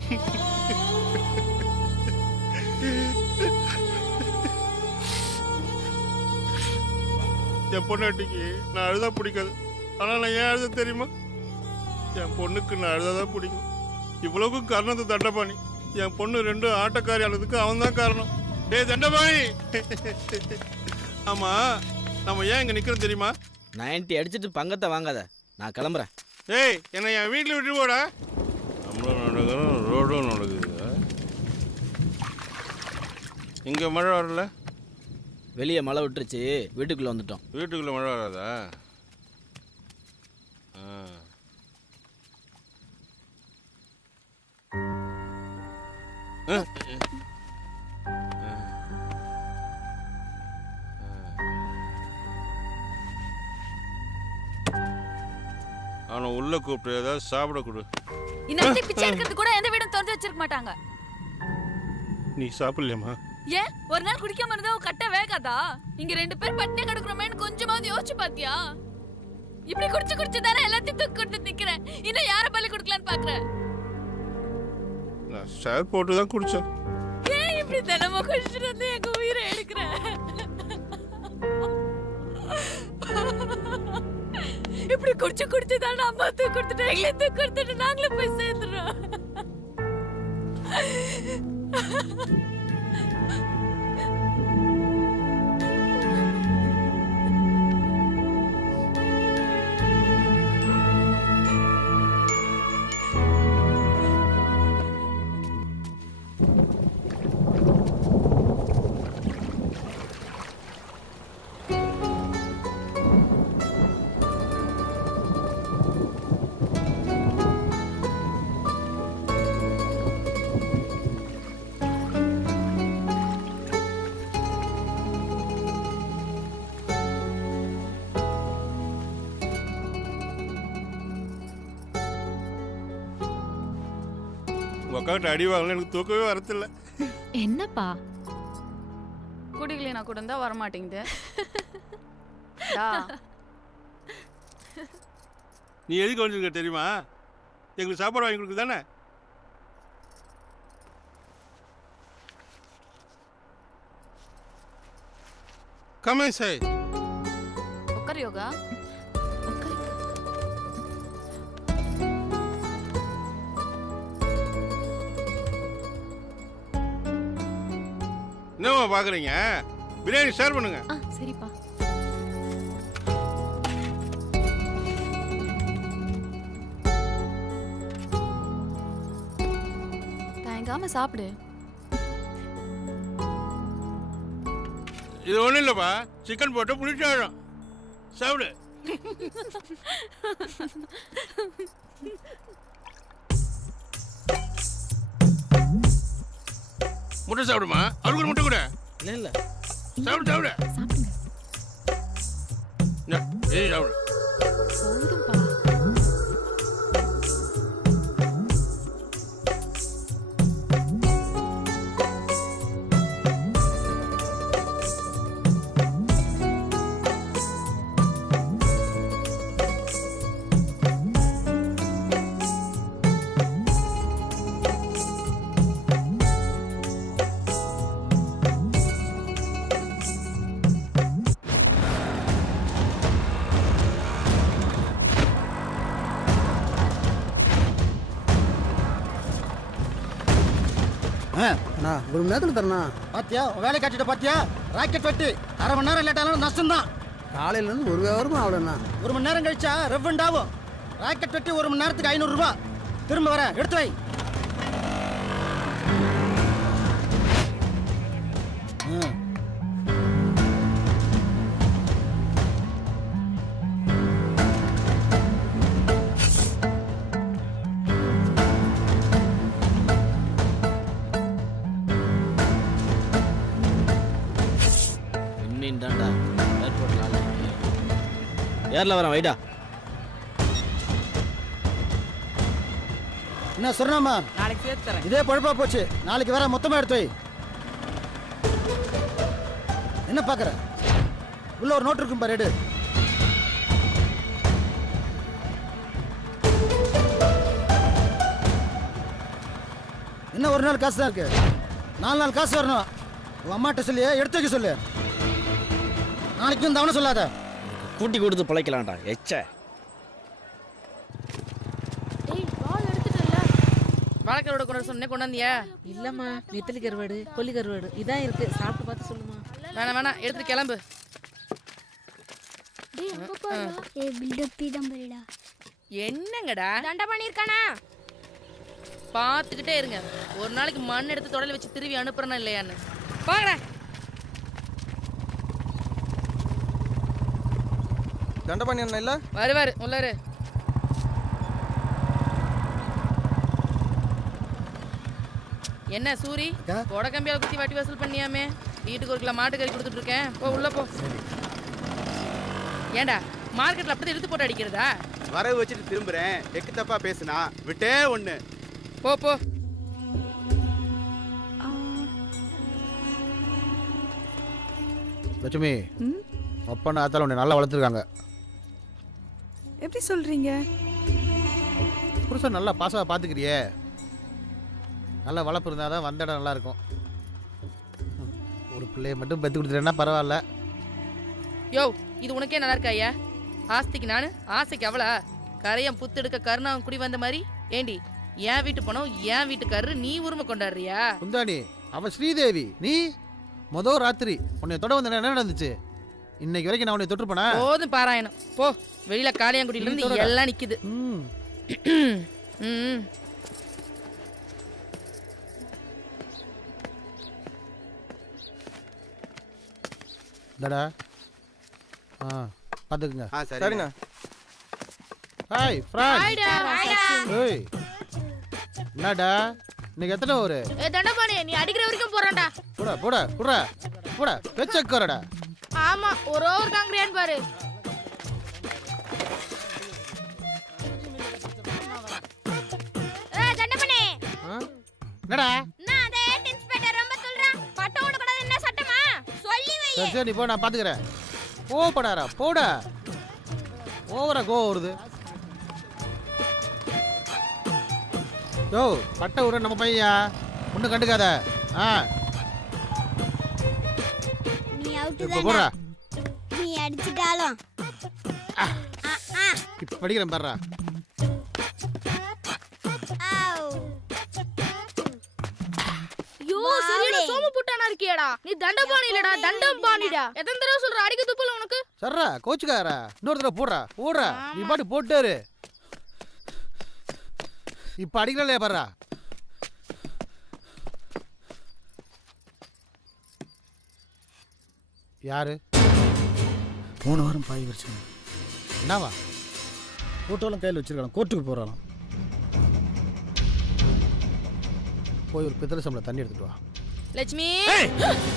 என் பொண்டாட்டிக்கு நான் அழுதா பிடிக்காது, ஆனால் நான் ஏன் அழுத தெரியுமா? என் பொண்ணுக்கு நான் அழுதாதான் பிடிக்கும். இவ்வளவுக்கும் காரணம் தண்டபாணி. என் பொண்ணு 2 ஆட்டக்காரி ஆனதுக்கு அவன் தான் காரணம். டேய் தண்டபாணி, ஆமா நம்ம ஏன் இங்க நிக்கிறோம் தெரியுமா? 90 அடிச்சுட்டு பங்கத்தை வாங்காத, நான் கிளம்புறேன். ஏய், என்னை என் வீட்டில் விட்டு போடா. நம்மளும் நடக்கிறோம், ரோடும் நடக்குது. இங்கே மழை வரல. வெளியே மழை விட்டுருச்சு, வீட்டுக்குள்ளே வந்துட்டோம். வீட்டுக்குள்ளே மழை வராதா? அவனை உள்ள கூப்பிட்டு ஏதாவது சாப்பிட கொடு. இன்னைக்கு பிச்சை எடுக்கிறது கூட எந்த வீடும் திறந்து வச்சிருக்க மாட்டாங்க. நீ சாப்பிடலையாம்மா? ஏன் ஒரு நாள் குடிக்காம இருந்தா கட்ட வேகாதா? இங்க 2 பேர் பட்டினி கிடக்குறோமேன்னு கொஞ்சமாவது யோசிச்சு பாத்தியா? இப்படி குடிச்சு தானே எல்லாத்தையும் தூக்கி கொடுத்து நிக்கிறேன். இன்னும் யார பலி கொடுக்கலான்னு பாக்குறேன். நான் ஷேர் போட்டு தான் குடிச்சேன். ஏன் இப்படி தினமும் குடிச்சிட்டு வந்து எங்க உயிரை எடுக்கிறேன்? இப்படி குடிச்சு தானே அம்மா தூக்கி கொடுத்துட்டு எங்களை தூக்கி கொடுத்துட்டு நாங்களே போய் சேர்ந்துடுறோம். உக்காட்டு அடி வாங்கல, எனக்கு தூக்கவே வரதில்ல. என்னப்பா குடிக்கலைனா கூட இருந்தா வர மாட்டேங்குது. நீ எதுக்கு வந்துருக்க தெரியுமா? எங்களுக்கு சாப்பாடு வாங்கி கொடுக்கு தானே. கமே சாய் உட்கார் யோகா. என்னம்மா பார்க்குறீங்க? பிரியாணி ஷேர் பண்ணுங்க. சரிப்பா. தயங்காம சாப்பிடு. இது ஒன்றும் இல்லைப்பா, சிக்கன் போட்டு புளிச்சாழம் சாப்பிடு. முட்டை சாப்பிடுமா? அவருக்கு ஒரு முட்டை கூட. இல்லை சாப்பிடு சாப்பிடு. ஏய் சாப்பிடு. போதும்பா. அண்ணா 1 மணி நேரத்தில் தரணா. பாத்தியா வேலை காட்டிட்டு பாத்தியா? ராக்கெட் வெட்டி 1/2 மணி நேரம் லேட் ஆனாலும் நஷ்டம் தான். காலையிலேருந்து 1 வியாபாரமும் ஆகலண்ணா. 1 மணி நேரம் கழிச்சா ரெவெண்ட் ஆகும். ராக்கெட் வெட்டி 1 மணி நேரத்துக்கு 500 ரூபாய். திரும்ப வரேன், எடுத்து வை. தான்டா ஏர்போர்ட்ல ஏர்ல வரேன் வைடா. என்ன சொன்னாமா? நாளைக்கு சேர்த்து தரேன். இதே பொழப்பா போச்சு. நாளைக்கு வர மொத்தமா எடுத்து வை. என்ன பாக்குற? உள்ள ஒரு நோட் இருக்கும் பாரு, எடு. என்ன ஒரு நாள் காசு தான் இருக்கு? 4 நாள் காசு வரணும். உன் அம்மாட்ட சொல்லி எடுத்து வைக்க சொல்லு. நாளைக்கு வந்து அவனை சொல்லாத. கூட்டி கொடுத்து பிழைக்கலாம்டா எச்ச. வாழைக்கரோட கொண்டு சொன்னே கொண்டாந்தியா? இல்லம்மா, நெத்தலி கருவாடு, கொல்லி கருவாடு இதான் இருக்கு. சாப்பிட்டு பார்த்து சொல்லுமா. வேணாம் எடுத்துட்டு கிளம்பு. என்னங்கடா தண்டை பண்ணிருக்கானா? பார்த்துக்கிட்டே இருங்க. ஒரு நாளைக்கு மண் எடுத்து தொடல வச்சு திருவி அனுப்புறனா இல்லையான்னு பாக்குறேன். தண்டபாணி அண்ணா இல்லை? வருவாரு உள்ளாரு. என்ன சூரி, கொடை கம்பியால குத்தி வாட்டி வசூல் பண்ணியாமே? வீட்டுக்கு 1 கிலோ மாட்டுக்கறி கொடுத்துட்டு இருக்கேன். போ உள்ள போ. ஏண்டா மார்க்கெட்ல அப்படி எடுத்து போட்டு அடிக்கிறதா? வரவு வச்சுட்டு திரும்புறேன். எக்கு தப்பா பேசுனா விட்டே ஒண்ணு. போ போ. லட்சுமி, அப்பா நான் உன்னை நல்லா வளர்த்துருக்காங்க. எப்படி சொல்றீங்க? புருஷன் நல்லா பாசமா பார்த்துக்கிறியே. நல்லா வளர்ப்பு இருந்தால் தான் வந்த இடம் நல்லா இருக்கும். ஒரு பிள்ளைய மட்டும் பெற்று கொடுத்துட்டேன்னா பரவாயில்ல. யோ, இது உனக்கே நல்லா இருக்கா ஐயா? ஆஸ்திக்கு நானு, ஆசைக்கு அவளா? கரையம் புத்து எடுக்க கருணாவும் குடி வந்த மாதிரி. ஏண்டி, என் வீட்டு பணம் என் வீட்டுக்காரரு, நீ உரிமை கொண்டாடுறியா? குந்தாணி, அவ ஸ்ரீதேவி. நீ மொதல் ராத்திரி உன்னை தொட வந்த என்ன நடந்துச்சு? இன்னைக்கு வரைக்கும் நான் உன்னை தொட்டுருப்பேனா? போதும் பாராயணம் போ. வெளியில காளியாங்குடியில இருந்து எல்லாம் நிக்குது. தடா பார்த்துக்குங்க. சரிண்ணா. Hi friend. ஏய், என்னடா இன்னைக்கு எத்தனை ஒரு தண்டபாணி நீ அடிக்கிற வரைக்கும் போறான்டா. போடா போடா போடா போடா வெச்சக்கறடா. ஆமா, ஒரு ஓவர் காங்கிரியான் பாரு. தண்டபாணி என்னடா? நான் அதே இன்ஸ்பெக்டர் ரொம்ப சொல்றான். பட்ட ஓட கூடாது என்ன சட்டமா? சொல்லி வை. சரி சரி, நீ போ, நான் பாத்துக்கறேன். போடா போடா. ஓவரா கோ வருது. யோ, பட்டை விட நம்ம பையா ஒன்றும் கண்டுக்காத. நீ அவுட் இப்போ போடுறா. நீ அடிச்சிட்டாலும் இப்போ படிக்கிறேன் பாடுறா. யோ, சரியான சோமு புட்டானா இருக்கியேடா. நீ தண்டபாணி இல்லடா, தண்டம்பாணிடா. எத்தனை தடவை சொல்ற அடிக்க துப்புல உனக்கு? சர்ரா கோச்சுக்காரா. இன்னொரு தடவை போடுறா. நீ பாட்டு போட்டாரு. இப்போ அடிக்கலையா பாடுறா. யாரு? போன வாரம் பாய் வச்சு என்னவா? ஃபோட்டோலாம் கையில் வச்சிருக்காங்க. கோர்ட்டுக்கு போகிறான். போய் ஒரு பித்தளை சம்பளம் தண்ணி எடுத்துட்டு வா. லட்சுமி,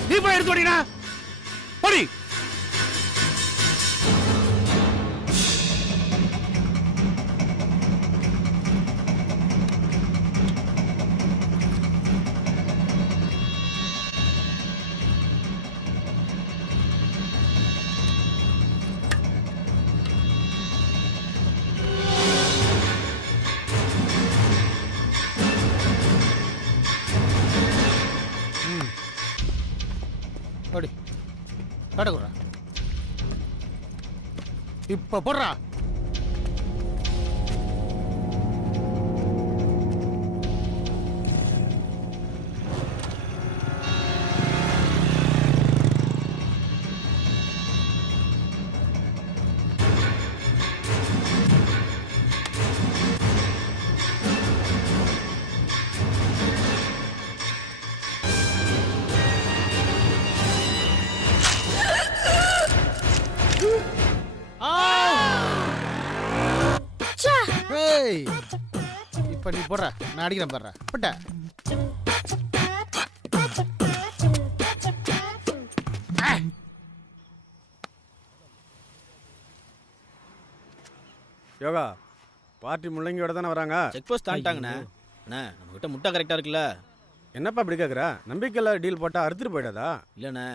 நீ போய் எடுத்து வரீனா? போடி. போடி. கடை கொடுறா. இப்போ போடுறா. இப்போ நீ போடுற, நான் அடிக்கிறேன் பாடுறா. போட்ட யோகா பார்ட்டி முள்ளங்கியோட தானே வராங்க. Check post தாண்டாங்கண்ணே. அண்ணா, நம்மகிட்ட முட்டை கரெக்டாக இருக்குல்ல? என்னப்பா இப்படி கேட்குற? நம்பிக்கையில் டீல் போட்டால் அறுத்துட்டு போயிடாதா? இல்லைண்ணே,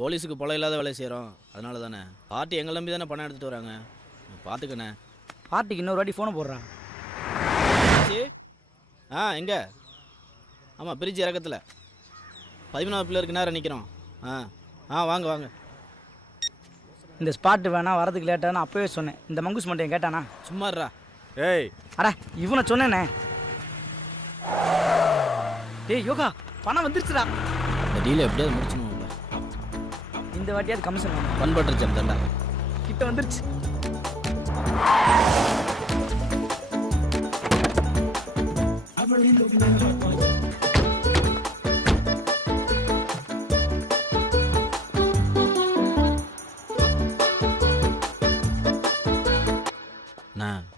போலீஸுக்கு பொல இல்லாத வேலை செய்கிறோம். அதனால தானே பார்ட்டி எங்களை நம்பி தானே பணம் எடுத்துகிட்டு வராங்க. பார்த்துக்கண்ணே. பார்ட்டிக்கு இன்னொரு வாட்டி ஃபோனை போடுறான். எங்கே? ஆமாம், பிரிட்ஜ் இறக்கத்தில் 13வது பிள்ளைருக்கு நேரம் நிற்கிறோம். வாங்க வாங்க. இந்த ஸ்பாட்டு வேணா, வரதுக்கு லேட்டானு அப்போவே சொன்னேன். இந்த மங்குஸ் மண்டையன் கேட்டானா? சும்மாறா. ஏய், அட இவனை சொன்னேனே. டேய் யோகா, பணம் வந்துருச்சுடா. இந்த டீலை எப்படியாவது முடிச்சணும். இந்த வாட்டியாவது கமிஷன் பண்பட்டு ஜம் தண்டா கிட்ட வந்துருச்சு.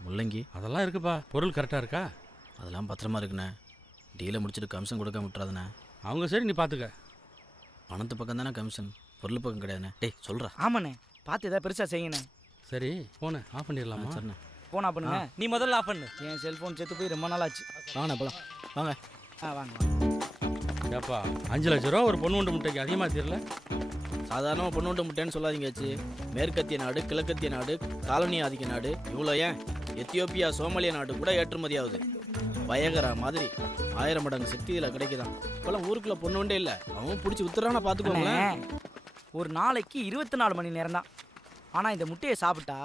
முள்ளங்கி அதெல்லாம் இருக்குப்பா. பொருள் கரெக்டாக இருக்கா? அதெல்லாம் பத்திரமா இருக்குண்ணே. டீலை முடிச்சுட்டு கமிஷன் கொடுக்க விட்டுறாதுண்ணே. அவங்க சரி, நீ பார்த்துக்க. பணத்து பக்கம் தானே கமிஷன், பொருள் பக்கம் கிடையாதுண்ணே. டேய் சொல்கிறா. ஆமாண்ணே, பார்த்து ஏதாவது பெருசாக செய்யுங்கண்ணே. சரி, போனேன் ஆஃப் பண்ணிடலாமா? சரிண்ணே. ஃபோன் ஆஃப் பண்ணுங்க. நீ முதல்ல ஆஃப் பண்ணு. என் செல்ஃபோன் செத்து போய் ரொம்ப நாள் ஆச்சு. வாங்கண்ணா போலாம் வாங்க. வாங்க. ஏப்பா 5 லட்ச ரூபா ஒரு பொண்ணு உண்டு முட்டைக்கு அதிகமாக தெரியல. சாதாரணமாக பொண்ணு முட்டைன்னு சொல்லாதீங்க ஆச்சு. மேற்கத்திய நாடு, கிழக்கத்திய நாடு, காலனி ஆதிக்க நாடு, இவ்வளோ ஏன் எத்தியோப்பியா, சோமாலியா நாடு கூட ஏற்றுமதி ஆகுது. பயங்கர மாதிரி 1000 மடங்கு சக்தி இதில் கிடைக்குதான். இப்போலாம் ஊருக்குள்ள பொண்ணு உண்டே இல்லை, அவன் பிடிச்சி உத்தரான பார்த்துக்கோங்களேன். ஒரு நாளைக்கு 24 மணி நேரம் தான். ஆனால் இந்த முட்டையை சாப்பிட்டா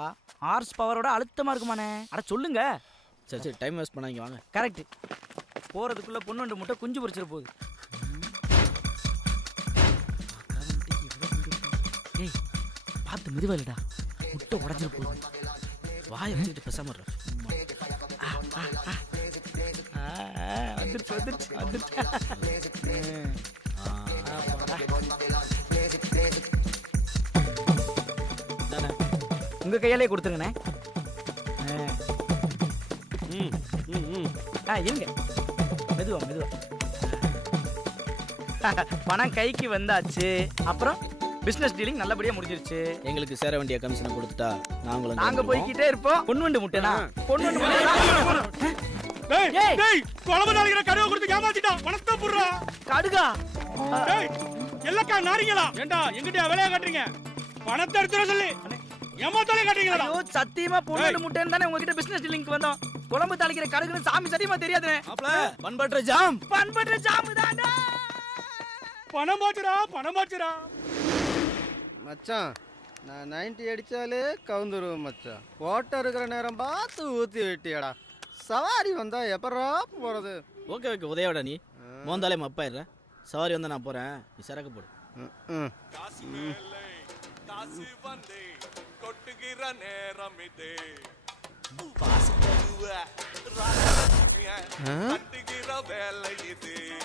ஹார்ஸ் பவரோட அழுத்தமாக இருக்குமாண்ணே. அட சொல்லுங்க. சரி டைம் வேஸ்ட் பண்ணாங்க வாங்க. கரெக்ட். போகிறதுக்குள்ளே பொண்ணு முட்டை குஞ்சு பொரிச்சிட போகுது. ஏய் பார்த்து மெதுவாயிலடா, முட்டை உடஞ்சிட போகுது. வாயை வச்சுட்டு பேசாம இருடா. உங்க கையாலே கொடுத்துருங்கண்ணே. இருங்க, மெதுவா மெதுவா. பணம் கைக்கு வந்தாச்சு. அப்புறம் பிசினஸ் டீலிங் நல்லபடியா முடிஞ்சிருச்சு. எங்களுக்கு சேர வேண்டிய கமிஷனை கொடுத்துட்டா நாங்க போய்கிட்டே இருப்போம். பொன்வண்டு முட்டைனா பொன்வண்டு கடுகா எல்லாக்கா நாரிங்களா? ஏண்டா எங்கிட்ட வேலையா காட்டுறீங்க? பணத்தை எடுத்துற சொல்லி ஏமாத்தாலே காட்டுறீங்களா? ஐயோ சத்தியமா பொன்வண்டு முட்டைன்னு தானே உங்ககிட்ட பிசினஸ் டீலிங்க்கு வந்தோம். குழம்பு தாளிக்கிற கடுகுன்னு சாமி சத்தியமா தெரியாதுனே. பண்பற்ற ஜாம் தாண்டா. பணம் போச்சுடா. மச்சான் நான் 90 அடித்தாலே கவுந்துருவேன் மச்சான். ஓட்ட இருக்கிற நேரம் பார்த்து ஊற்றி வெட்டியடா. சவாரி வந்தா எப்படா போகிறது? ஓகே உதயோட நீ மோந்தாலே மப்பாயிடுற. சவாரி வந்தா நான் போறேன், நீ சரக்கு போடு.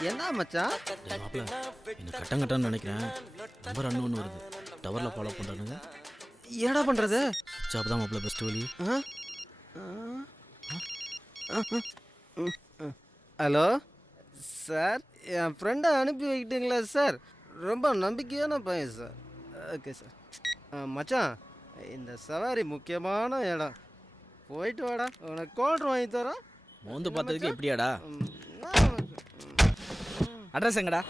என்ன மச்சான்? என்ன கட்டங்கட்டான்னு நினைக்கிறேன். நம்பர் அன்னொன்று வருது. டவர்ல ஃபாலோ பண்றானுங்க. என்னடா பண்றது? ஜாப் தான் மாப்பிள்ள பெஸ்ட் வழி. ஹலோ சார், என் ஃப்ரெண்டை அனுப்பி வைக்கிட்டீங்களா சார்? ரொம்ப நம்பிக்கையான பையன் சார். Okay sir. மச்சான் இந்த சவாரி முக்கியமான இடம். போயிட்டு வாடா, உனக்கு கோல்ட்ரு வாங்கி தரோம். மோந்து பார்த்ததுக்கு எப்படியாடா? அட்ரஸ் எங்கடா?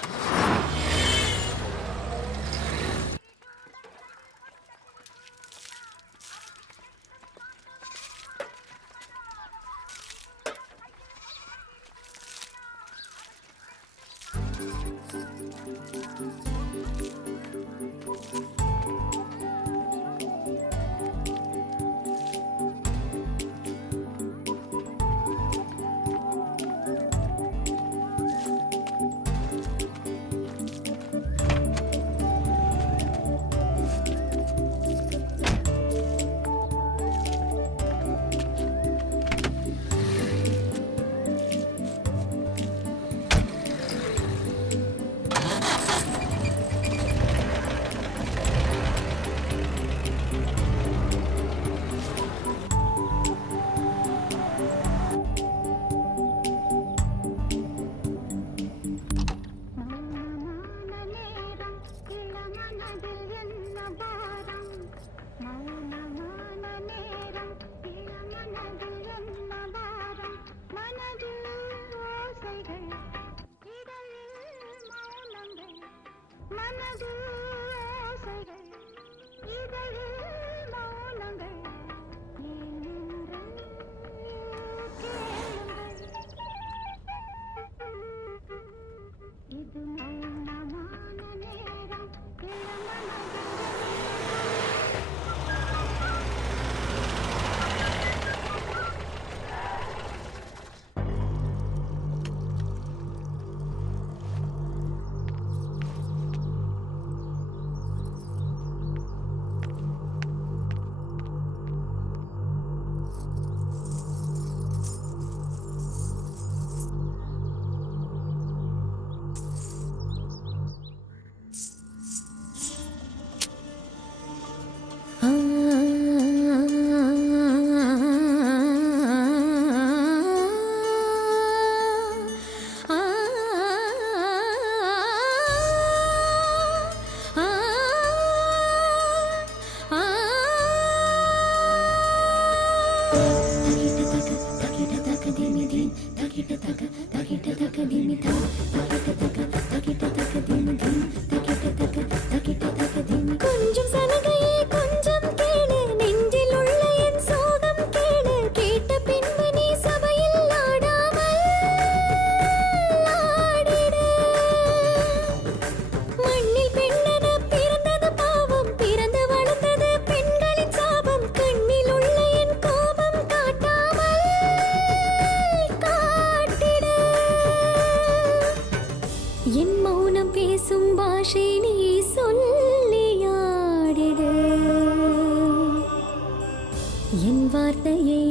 என் வார்த்தையை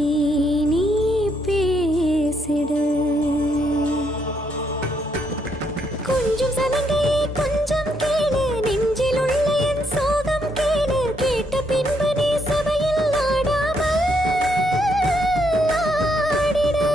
நீ பேசிடு கொஞ்சம் சலங்கையை கொஞ்சம் கேளு நெஞ்சில் உள்ள என் சோகம் கேளு கேட்ட பின்பு நீ சபையில் ஆடாமல் ஆடிடு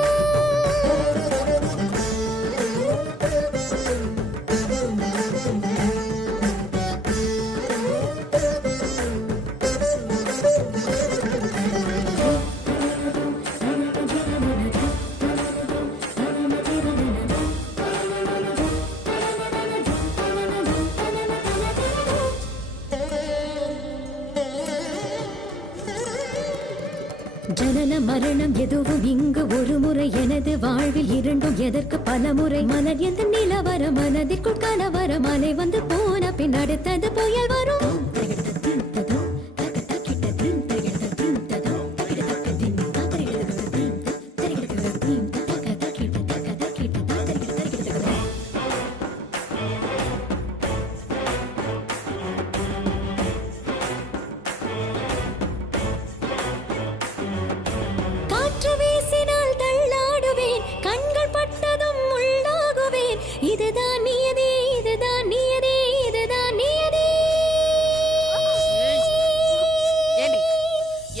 ஜனன மரணம் எதுவும் இங்கு ஒரு முறை எனது வாழ்வில் இரண்டும் எதற்கு பல முறை மலர் எந்த நிலவர மனதிற்குள் கலவர மலை வந்து போன பின் அடுத்தது புயல் வரும் காற்று வீசினால் தள்ளாடுவேன் கண்கள் பட்டதும் உள்ளாகுவேன் இதுதான் நியதி இதுதான் நியதி இதுதான் நியதி ஏண்டி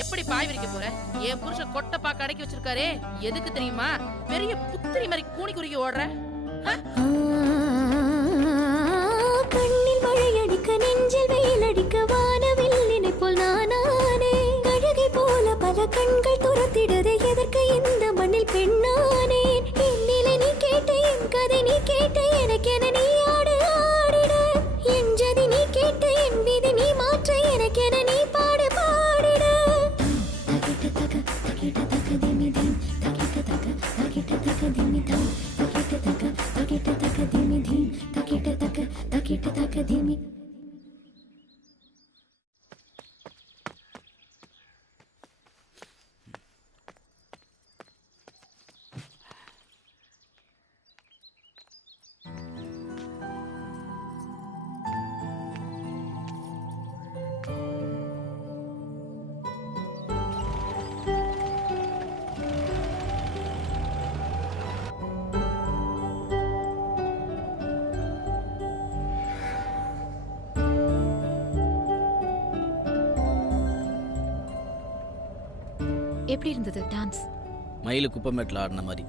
எப்படி பாய் விரிக்க போற என் புருஷன் கொட்டை பாக்க அடக்கி வச்சிருக்காரே எதுக்கு தெரியுமா பெரிய புத்திரி மாதிரி கூனி குறுக்கி ஓடுற கண்ணில் மழையடிக்க நெஞ்சில் வெயிலடிக்க வானவில் நினைப்போல் நானானே கழுகை போல பல கண்கள் துரத்திடுதே எதற்கு இந்த மண்ணில் பெண்ணானேன் என் நிலை நீ கேட்ட என் கதை நீ கேட்ட எனக்கென நீ ஆடு ஆடிட என் ஜதி நீ கேட்ட என் விதி நீ மாற்ற எனக்கென நீ பாடு பாடிட தகிட்ட தக தகிட்ட தக திமி திம் தகிட்ட தக தகிட்ட தக திமி தம் தகிட்ட தக தகிட்ட தக திமி திம் தகிட்ட தக தகிட்ட தக திமி எப்படி இருந்தது டான்ஸ்? மயிலு குப்பமேட்டில் ஆடின மாதிரி.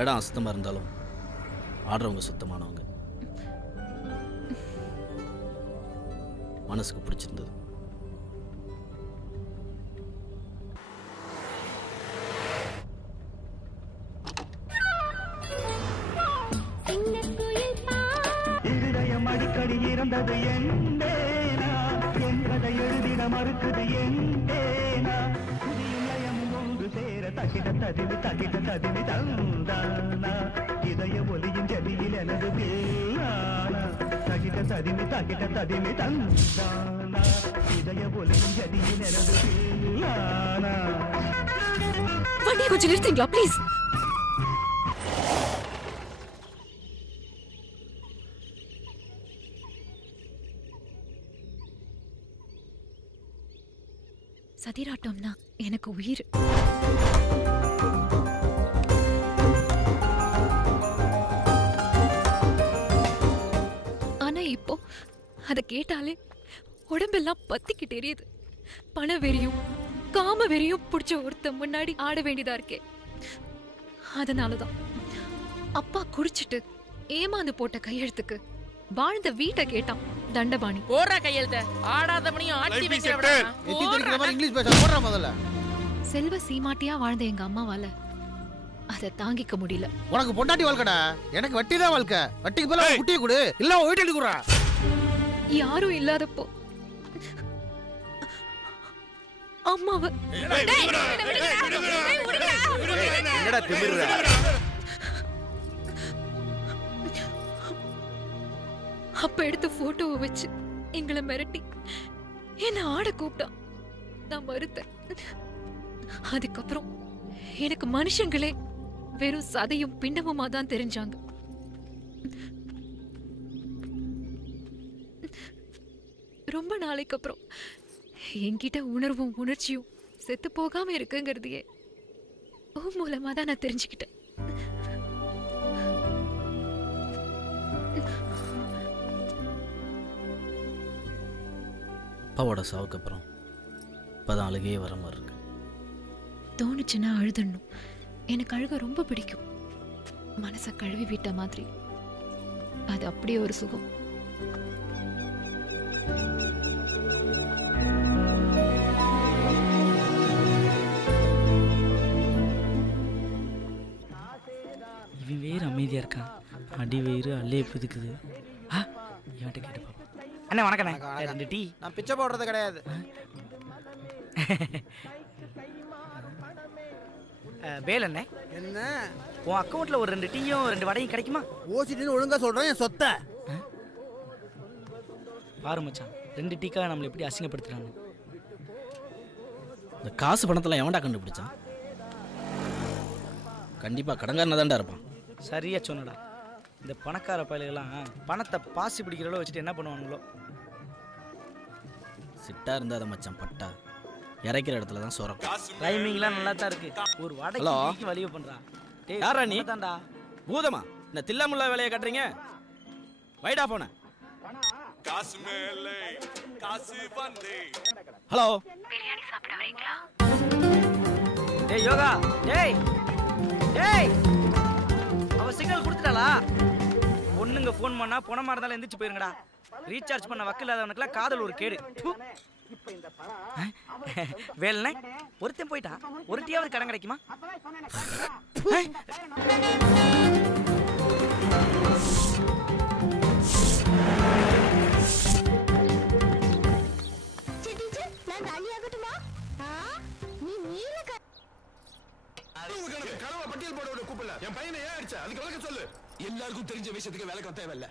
இடம் அசுத்தமாக இருந்தாலும் ஆடுறவங்க சுத்தமானவங்க. மனசுக்கு பிடிச்சிருந்தது. அடிக்கடி இறந்தது என்பேனா என்பதை எழுதிட மறுக்குது என்பேனா புதியும் லயமும் ஒன்று சேர தகிட ததிமி தந்தானா இதய ஒலியின் ஜதியில் எனது பேரானா தகிட ததிமி தந்தானா இதய ஒலியின் ஜதியில் எனது பேரானா. வண்டியை கொஞ்சம் நிறுத்தீங்களா ப்ளீஸ்? சதிராட்டம்னா எனக்கு உயிர். ஆனா இப்போ அத கேட்டாலே உடம்பெல்லாம் பத்திக்கிட்டு எரியுது. பண வெறியும் காம வெறியும் பிடிச்ச ஒருத்த முன்னாடி ஆட வேண்டியதா இருக்கே. அதனாலதான் அப்பா குடிச்சிட்டு ஏமாந்து போட்ட கையெழுத்துக்கு வாழ்ந்த வீட்டை கேட்டான் தண்டபாணி. போடுற கையெழுத்த ஆடாதவனையும் ஆட்டி வைக்கிறவனா இங்கிலீஷ் பேச போடுற முதல்ல. செல்வ சீமாட்டியா வாழ்ந்த எங்க அம்மாவால அதை தாங்கிக்க முடியல. உனக்கு பொண்டாட்டி வாழ்க்கடா, எனக்கு வட்டி தான் வாழ்க்கை. வட்டிக்கு போல குட்டியை கொடு, இல்ல வீட்டு குடுறா. யாரும் இல்லாதப்போ அம்மாவை என்னடா திமிர்ற? அப்ப எடுத்த போட்டோவை வச்சு எங்களை மிரட்டி என்ன ஆட கூப்பிட்டான். நான் மறுத்தேன். அதுக்கப்புறம் எனக்கு மனுஷங்களே வெறும் சதையும் பிண்டமுமா தான் தெரிஞ்சாங்க. ரொம்ப நாளைக்கு அப்புறம் என்கிட்ட உணர்வும் உணர்ச்சியும் செத்து போகாம இருக்குங்கிறதையே உன் மூலமா தான் நான் தெரிஞ்சுக்கிட்டேன். அப்பாவோட சாவுக்கு அப்புறம் இப்போதான் அழுகையே வர மாதிரி இருக்கு. தோணுச்சுன்னா அழுதுடணும். எனக்கு அழுக ரொம்ப பிடிக்கும். மனசை கழுவி விட்ட மாதிரி. அது அப்படியே ஒரு சுகம். இவன் வேறு அமைதியாக இருக்கான். அடி வேறு அல்லே புதுக்குது. இவன்கிட்ட கேட்டு பாப்போம். அண்ணே வணக்கண்ணே. 2 டீ. நான் பிச்சை போடுறது கிடையாது. வேலண்ணே, என்ன உன் அக்கௌண்ட்டில் ஒரு 2 டீயும் 2 வடையும் கிடைக்குமா? ஓசிட்டுன்னு ஒழுங்கா சொல்றேன் என் சொத்தை. பாரு மச்சான், 2 டீக்காக நம்மளை எப்படி அசிங்கப்படுத்துறாங்க. இந்த காசு பணத்தெல்லாம் எவன்டா கண்டுபிடிச்சான்? கண்டிப்பாக கடங்காரனா தான்டா இருப்பான். சரியா சொன்னடா. இந்த பணக்கார பயலுகெல்லாம் பணத்தை பாசி பிடிக்கிறளோ வச்சுட்டு என்ன பண்ணுவானுங்களோ. சிட்டா இருந்தாத மச்சான் பட்டா. இறைக்கிற இடத்துல தான் சொரம். டைமிங்லாம் நல்லா தான் இருக்கு. ஒரு ஹலோ. வடைக்கு வலிய பண்றான். யாரா நீ? தான்டா. பூதமா? இந்த தில்லாமுல்லா வேலையை கட்டுறீங்க? வைடா போன. ஹலோ. டேய் யோகா, டேய் டேய், அவ சிக்னல் கொடுத்துட்டாளா? பொண்ணுங்க ஃபோன் பண்ணா பணமா இருந்தாலும் எந்திரிச்சு போயிருங்கடா. ரீசார்ஜ் பண்ண வக்கு இல்லாதவனுக்குலாம் காதல் ஒரு கேடு. வேலண்ணே, ஒருத்தன் போயிட்டான். ஒரு டீயாவது கடன் கிடைக்குமா? எல்லாருக்கும் தெரிஞ்ச விஷயத்துக்கு வேலைக்கு தேவையில்லை.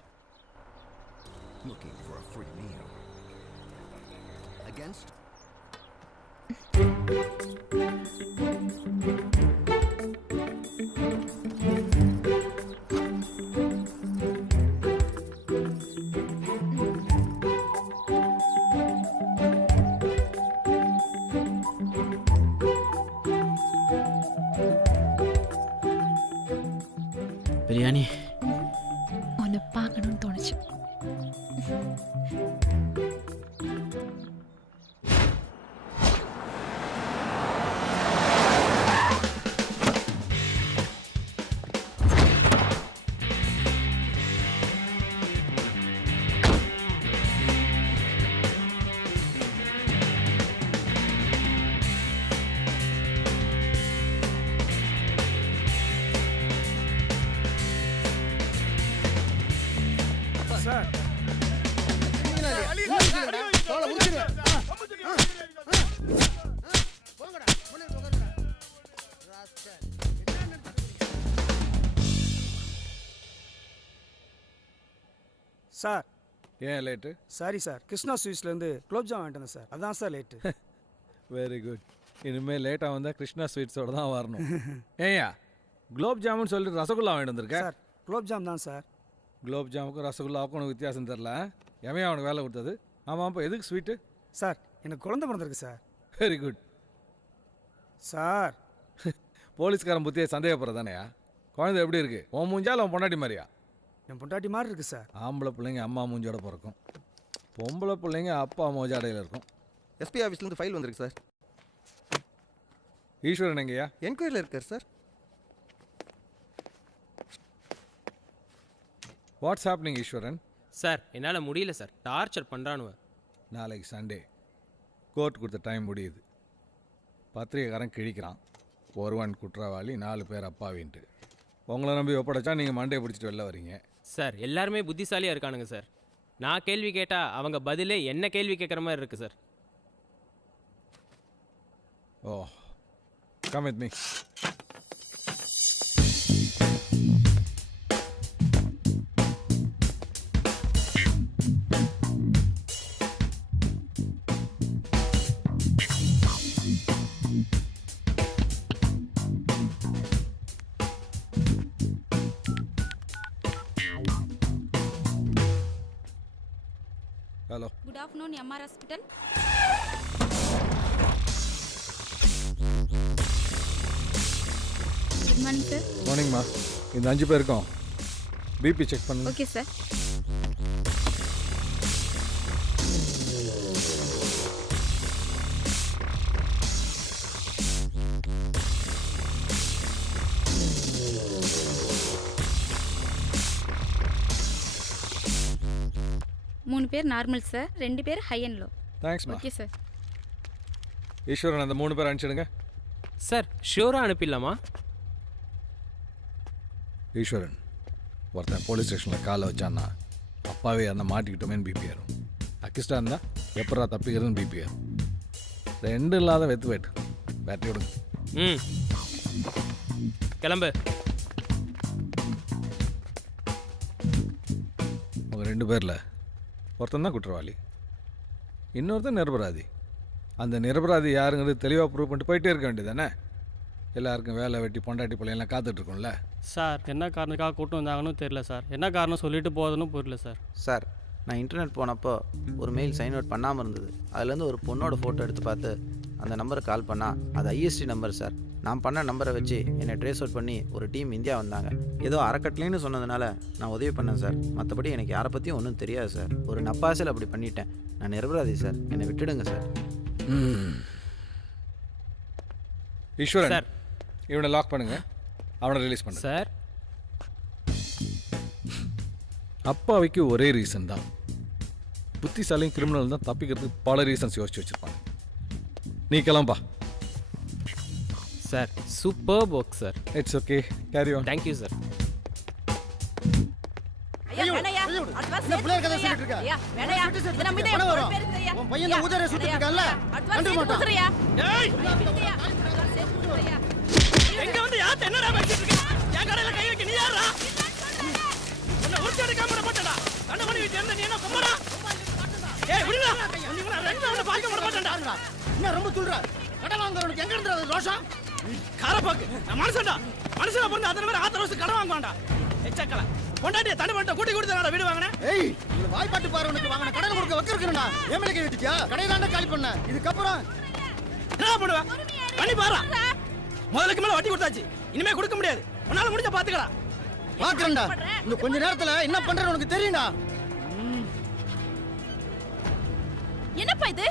பிரியாணி உன்னை பார்க்கணும்னு தோணுச்சு. சார் சார் ஏன் லேட்டு? சாரி சார், கிருஷ்ணா ஸ்வீட்ஸ்லேருந்து குலோப்ஜாம் வாங்கிட்டு சார், அதான் சார் லேட்டு. Very good. இனிமேல் லேட்டாக வந்தால் கிருஷ்ணா ஸ்வீட்ஸோட தான் வரணும். ஏயா குலோப் ஜாமுன் சொல்லிட்டு ரசகுல்லா வாங்கிட்டு வந்திருக்கேன். சார் குலோப்ஜாம் தான் சார். குலோப் ஜாமுக்கும் ரசகுல்லாவுக்கும் உனக்கு வித்தியாசம் தெரில. எவன் அவனுக்கு வேலை கொடுத்தது? ஆமாம், அப்போ எதுக்கு ஸ்வீட்டு? சார் எனக்கு குழந்தை பிறந்திருக்கு சார். Very good sir. போலீஸ்காரன் புத்தியை சந்தேகப்படுறதானேயா? குழந்தை எப்படி இருக்கு? உன் மூஞ்சால் அவன் பொண்டாட்டி மாதிரியா? என் பொண்டாட்டி மாதிரி இருக்கு சார். ஆம்பளை பிள்ளைங்க அம்மா மூஞ்சோட பிறக்கும், பொம்பளை பிள்ளைங்க அப்பா மோஜாடையில் இருக்கும். எஸ்பி ஆஃபீஸ்லேருந்து ஃபைல் வந்திருக்கு சார். ஈஸ்வரன் எங்கேயா? என்கொயரியில் இருக்கார் சார். வாட்ஸ் ஹேப்னிங் ஈஸ்வரன்? சார் என்னால் முடியல சார், டார்ச்சர் பண்ணுறானுவ. நாளைக்கு சண்டே, கோர்ட் கொடுத்த டைம் முடியுது. பத்திரிகைக்காரன் கிழிக்கிறான், ஒருவன் குற்றவாளி 4 பேர் அப்பாவின்ட்டு. உங்களை நம்பி ஒப்படைச்சா நீங்கள் மண்டையை பிடிச்சிட்டு வெளில வரீங்க. சார் எல்லாருமே புத்திசாலியாக இருக்கானுங்க சார். நான் கேள்வி கேட்டால் அவங்க பதிலே என்ன கேள்வி கேட்குற மாதிரி இருக்குது sir. Oh, come with me. Hello. Good afternoon MR hospital. Good morning sir. மார்னிங்மா. இந்த 5 பேருக்கும் பிபி செக் பண்ணுங்க. Okay sir. மூணு பேர் நார்மல் சார், 2 பேர் ஹை அண்ட் லோ. தேங்க்ஸ்மா. Okay sir. ஈஸ்வரன் அந்த 3 பேர் அனுப்பிச்சிடுங்க. சார் ஷியூராக அனுப்பிடலாமா? ஈஸ்வரன் ஒருத்தன் போலீஸ் ஸ்டேஷனில் காலை வச்சான்னா அப்பாவே அந்த மாட்டிக்கிட்டோமேன்னு பிபி ஏறும். அக்கிஸ்டா இருந்தால் எப்படா தப்பிக்கிறதுன்னு பிபி ஏறும். ரெண்டு இல்லாத வெத்து வேட்டு பேட்டரி விடுங்க. ம் கிளம்பு. உங்கள் 2 பேரில் ஒருத்தன் தான் குற்றவாளி, இன்னொருத்தன் நிரபராதி. அந்த நிரபராதி யாருங்கிறது தெளிவாக ப்ரூவ் பண்ணிட்டு போயிட்டே இருக்க வேண்டியது தானே? எல்லாருக்கும் வேலை வெட்டி பொண்டாட்டி பிள்ளைங்களாம் காத்துட்ருக்கோம்ல. சார் என்ன காரணத்துக்காக கூட்டம் வந்தாங்கன்னு தெரியல சார். என்ன காரணம் சொல்லிட்டு போகுதுன்னு புரியல சார். சார் நான் இன்டர்நெட் போனப்போ ஒரு மெயில் சைன் அவுட் பண்ணாமல் இருந்தது. அதுலேருந்து ஒரு பொண்ணோட ஃபோட்டோ எடுத்து பார்த்து அந்த நம்பருக்கு கால் பண்ணால் அது ஐஎஸ்டி நம்பர் சார். நான் பண்ண நம்பரை வச்சு என்னை ட்ரேஸ் அவுட் பண்ணி ஒரு டீம் இந்தியா வந்தாங்க. ஏதோ அறக்கட்டளைன்னு சொன்னதுனால நான் உதவி பண்ணேன் சார். மற்றபடி எனக்கு யாரை பற்றியும் ஒன்றும் தெரியாது சார். ஒரு நப்பாசல் அப்படி பண்ணிட்டேன். நான் நிரபராதி சார், என்னை விட்டுடுங்க சார். ஈஸ்வரன் சார் இவனை லாக் பண்ணுங்க, அவனை ரிலீஸ் பண்ணு சார். அப்பாவைக்கு ஒரே ரீசன் தான், புத்திசாலியும் கிரிமினல் தான் தப்பிக்கிறதுக்கு பல ரீசன்ஸ் யோசிச்சு வச்சிருப்பாங்க. நீ கிளம்பா. Sir super work sir. It's okay, carry on. Thank you sir. எங்க வந்து யாத்த என்னடா பேசிட்டு இருக்க? என் கடையில கை வைக்க நீ யாரா? உன்னை உரிச்சு எடுக்காம போட்டடா. தண்டை பண்ணி வீட்டு இருந்த நீ என்ன கும்படா? ஏய் விடுடா. நீ கூட ரெண்டு அவனை பார்க்க மாட்டேன்டா. என்ன ரொம்ப சொல்ற? கடன் வாங்குறவனுக்கு எங்க இருந்து ரோஷம்? காரப்பாக்கு. நான் மனுஷன்டா. மனுஷனா பொண்ணு அத்தனை பேர் ஆத்திர வருஷம் கடன் வாங்குவான்டா. எச்சக்கல. பொண்டாட்டிய தண்டை பண்ணிட்ட கூட்டி கொடுத்தா வீடு வாங்கினேன். ஏய் இந்த வாய்ப்பாட்டு பாருவனுக்கு வாங்கின கடன் கொடுக்க வைக்கிறேன்டா. ஏமலே கை வச்சிட்டியா? கடையை தாண்டா காலி பண்ண. இதுக்கப்புறம் என்ன பண்ணுவ? பண்ணி பாறா. முதலுக்கு மேல வட்டி கொடுத்தாச்சு, இனிமே கொடுக்க முடியாது. உன்னால முடிஞ்ச பாத்துக்கடா. பாக்குறேன்டா. இந்த கொஞ்ச நேரத்துல என்ன பண்றேன்னு உனக்கு தெரியும்டா. என்னப்பா இது?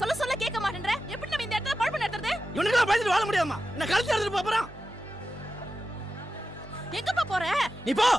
சொல்ல சொல்ல கேட்க மாட்டேன்ற. எப்படி நம்ம இந்த இடத்துல பழப்பு நடத்துறது? இவனுக்கு பயந்துட்டு வாழ முடியாதுமா. என்ன கழுத்து எடுத்துட்டு போறா? எங்கப்பா போற? நீ போ.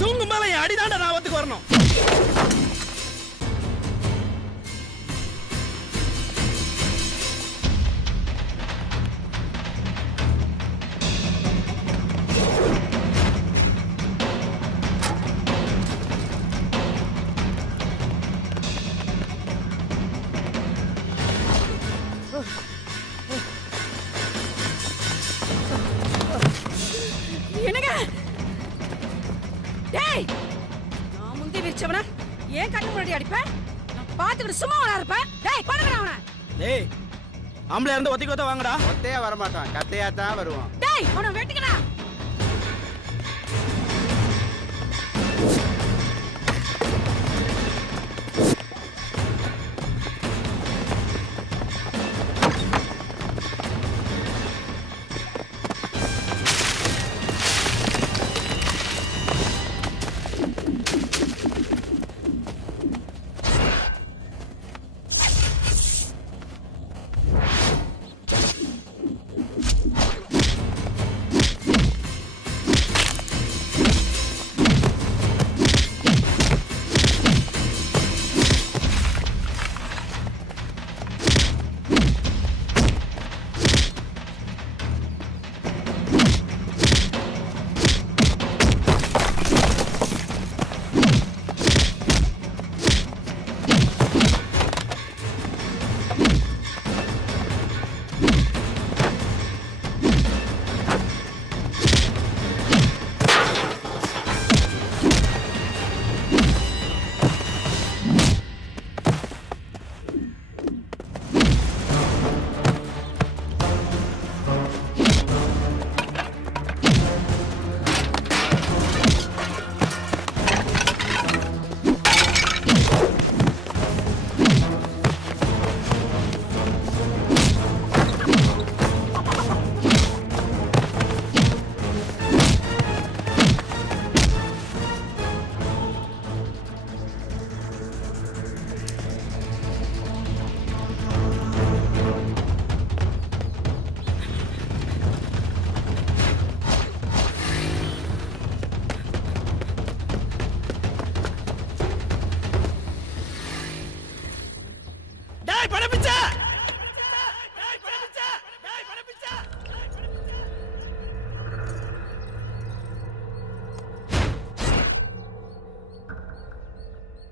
தூங்கும் மேல என் அடிதாண்ட நான் ஒத்துக்கு வரணும். என்னங்க? டேய் நான் முந்தி விரிச்சவன ஏன் கண்ணு முன்னாடி அடிப்ப? நான் பாத்துக்கிட்டு சும்மா வர இருப்ப. டேய் பண்ணுங்கடா அவனை. டேய் ஆம்பளை இருந்து ஒத்திக்கு ஒத்த வாங்கடா. ஒத்தையா வரமாட்டான், கத்தையா தான் வருவான். டேய் அவனை வெட்டுங்கடா.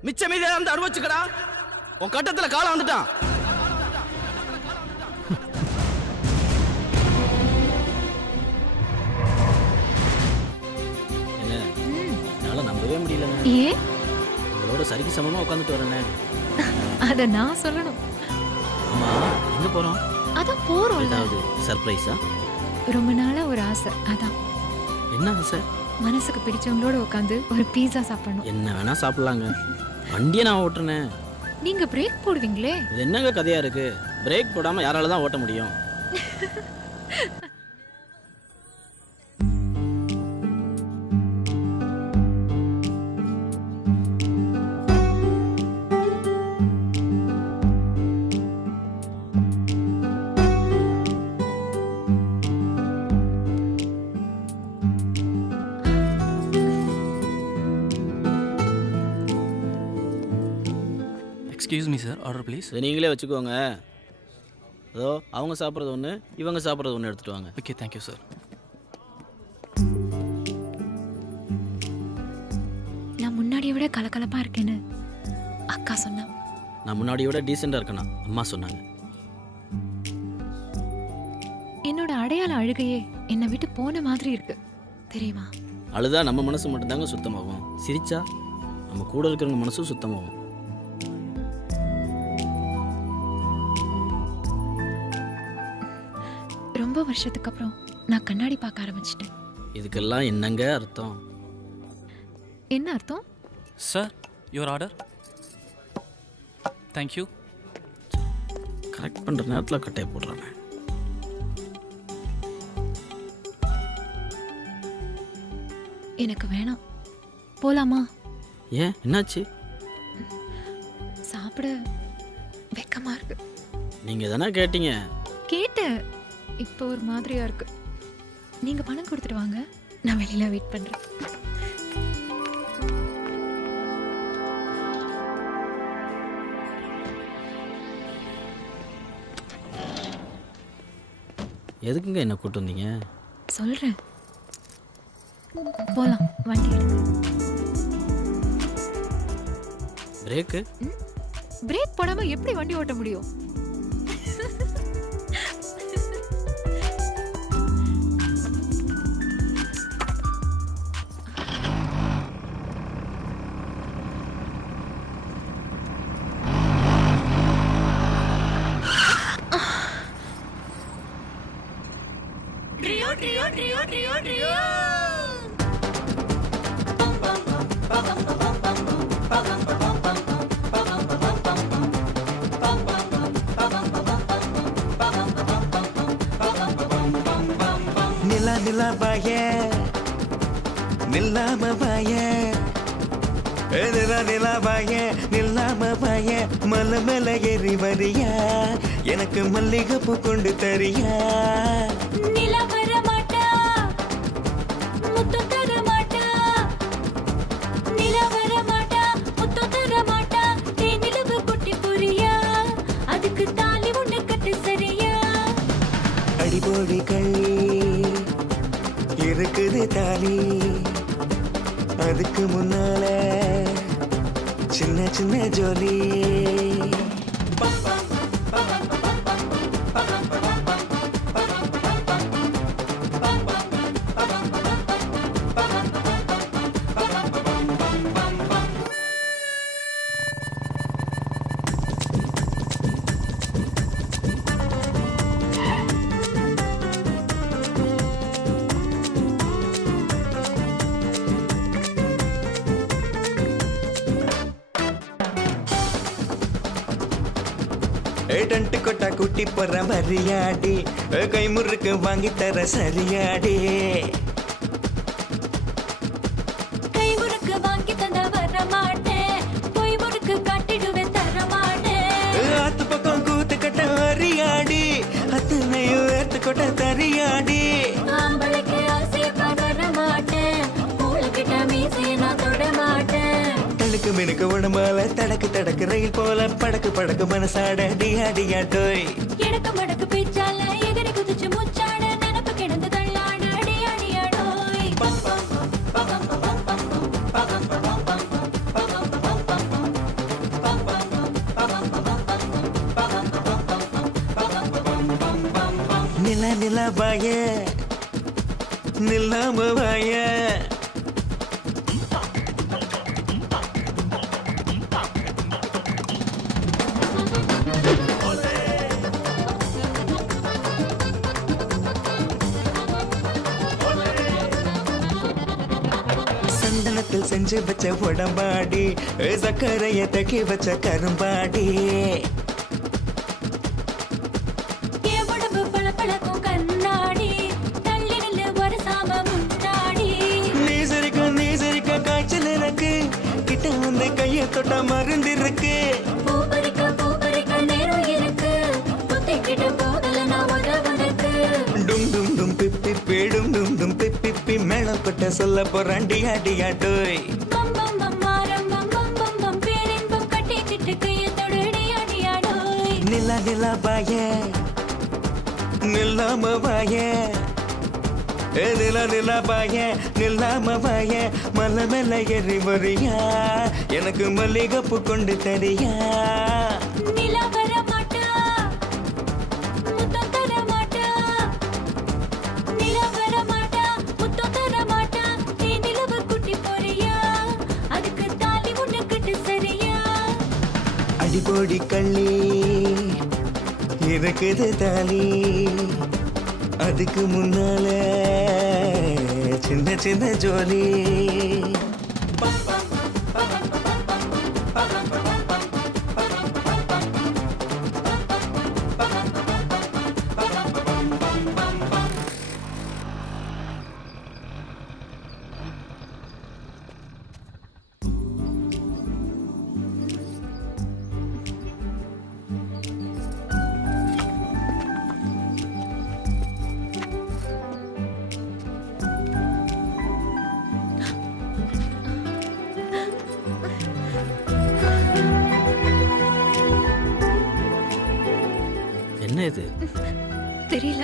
மிச்ச மீதியா வந்து அனுபவிச்சுக்கடா. உன் கட்டத்துல காலம் வந்துட்டான். என்னால நம்பவே முடியல. ஏன்? உங்களோட சரிக்கு சமமா உட்காந்துட்டு வரேனே. அத நான் சொல்லணும். ஆமா, எங்க போறோம்? அதான் போறோம்ல. ஏதாவது சர்ப்ரைஸா? ரொம்ப நாளா ஒரு ஆசை. அதான். என்ன ஆசை? மனசுக்கு பிடிச்சவங்களோட உட்காந்து ஒரு பீஸா சாப்பிடணும். என்ன வேணா சாப்பிடலாங்க. வண்டியை நான் ஓட்டுறேன். நீங்க பிரேக் போடுவீங்களே. இது என்னங்க கதையா இருக்கு? பிரேக் போடாம யாரால தான் ஓட்ட முடியும்? Excuse me sir, order please. இதை நீங்களே வச்சுக்கோங்க. அதோ அவங்க சாப்பிட்றது ஒன்று, இவங்க சாப்பிட்றது ஒன்று எடுத்துட்டு வாங்க. Okay, thank you sir. நான் முன்னாடியை விட கலகலப்பா இருக்கேன்னு அக்கா சொன்னா. நான் முன்னாடியை விட டீசெண்டாக இருக்கேனா அம்மா சொன்னாங்க. என்னோட அடையாள அழுகையே என்னை விட்டு போன மாதிரி இருக்கு தெரியுமா? அழுதா நம்ம மனசு மட்டும்தாங்க சுத்தமாகும். சிரிச்சா நம்ம கூட இருக்கிறவங்க மனசும் சுத்தமாகும். ரொம்ப வருஷத்துக்கு அப்புறம் நான் கண்ணாடி பார்க்க ஆரம்பிச்சிட்டேன். இதுக்கெல்லாம் என்னங்க அர்த்தம்? என்ன அர்த்தம்? Sir, your order. Thank you. Correct பண்ணுற நேரத்தில் கட்டையை போடுறானே. எனக்கு வேணாம். போலாமா? ஏன், என்னாச்சு? சாப்பிட வெக்கமா இருக்கு. நீங்கள் தானே கேட்டீங்க. கேட்டேன். இப்போ ஒரு மாதிரியா இருக்கு. நீங்க பணம் கொடுத்துட்டு வாங்க, நான் வெளியில வெயிட் பண்றேன். எதுக்குங்க என்ன கூட்டு வந்தீங்க? சொல்றேன். போலாம், வண்டி எடுங்க. பிரேக்கு? பிரேக் போடாம எப்படி வண்டி ஓட்ட முடியும்? நிலா நிலா வாய நில்லாம வாய நிலா நிலா வாய நில்லாம வாய மலை மேல ஏறி வரியா எனக்கு மல்லிகை பூ கொண்டு தரியா நிலா வர மாட்டா முத்து தர மாட்டா நிலா வர மாட்டா முத்து தர மாட்டா தேனிலவு குட்டி புரியா அதுக்கு தாலி ஒண்ணு கட்டு சரியா அடிபோடி கள்ளி இருக்குது தாலி அதுக்கு முன்னால சின்ன சின்ன ஜோலி டன்ட்டு கொட்டா குட்டி போற வரியாடி கை முறுக்கு வாங்கி தர சரியாடி கை முறுக்கு வாங்கி தந்த வர மாட்டேன் பொய் முறுக்கு காட்டிடுவேன் தர மாட்டேன் ஆத்து பக்கம் கூத்து கட்ட வரியாடி அத்தனையும் ஏத்து கொட்ட தரியாடி ஆம்பளைக்கு ஆசை வர மாட்டேன் மூளைக்கிட்ட மீசையை நான் தொட மாட்டேன் தடுக்கு மினுக்கு உடம்பால தடக்கு தடக்கு ரயில் போல படக்கு படக்கு மனசாட டியா டியா டோய் எனக்கு மடக்கு பிச்சால எகிரி குதிச்சு முச்சாட நினப்பு கிடந்து தள்ளாட அடியா அடியா டோய் வாய நில்லாம வாய சந்தனத்தில் செஞ்சு வச்ச உடம்பாடி சக்கரைய தக்கி வச்ச கரும்பாடி உடம்பு பளபளக்கும் கண்ணாடி தள்ளி நில்லு ஒரு சாம முன்னாடி நீ சிரிக்க காய்ச்சல் எனக்கு கிட்ட வந்து கைய தொட்ட மருந்து இருக்கு பூ பறிக்க நேரம் இருக்கு புத்தி கிட்ட போகல நான் உதவுனக்கு டும் டும் டும் பிப்பி பேடும் டும் டும் பிப்பி மேளம் கொட்ட சொல்ல போறாண்டி அடியா டோய் பம் பம் பம் மாரம் பம் பம் பம் பம் பேரின்பம் கட்டிக்கிட்டு கையை தொடுடி அடியாடோய் நிலா பாய நில்லாம வாய நிலா பாய நில்லாம வாய மலை மேல ஏறி வரியா எனக்கு மல்லிகைப்பூ கொண்டு தரியா நிலா வர மாட்டா முத்தம் தர மாட்டா நிலா வர மாட்டா முத்தம் தர மாட்டா நீ நிலவ குட்டி போறியா அதுக்கு தாலி உன்னை கட்டு சரியா அடிபோடி கள்ளி இருக்குது தாலி அதுக்கு முன்னால சின்ன சின்ன ஜோலி என்ன இது? தெரியல.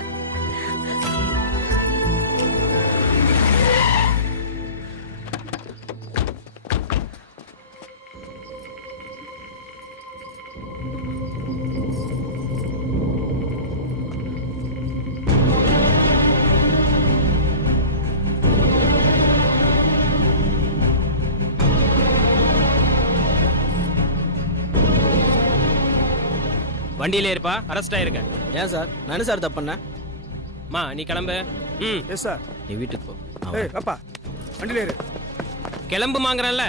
வண்டியிலே இருப்பா, அரெஸ்ட் ஆயிருக்க. ஏன் சார்? நானே சார் தப்பு பண்ணேன். மா நீ கிளம்பு. Yes sir. நீ வீட்டுக்கு போ. ஏய் அப்பா வண்டியில ஏறு. கிளம்பு மாங்கறல்ல.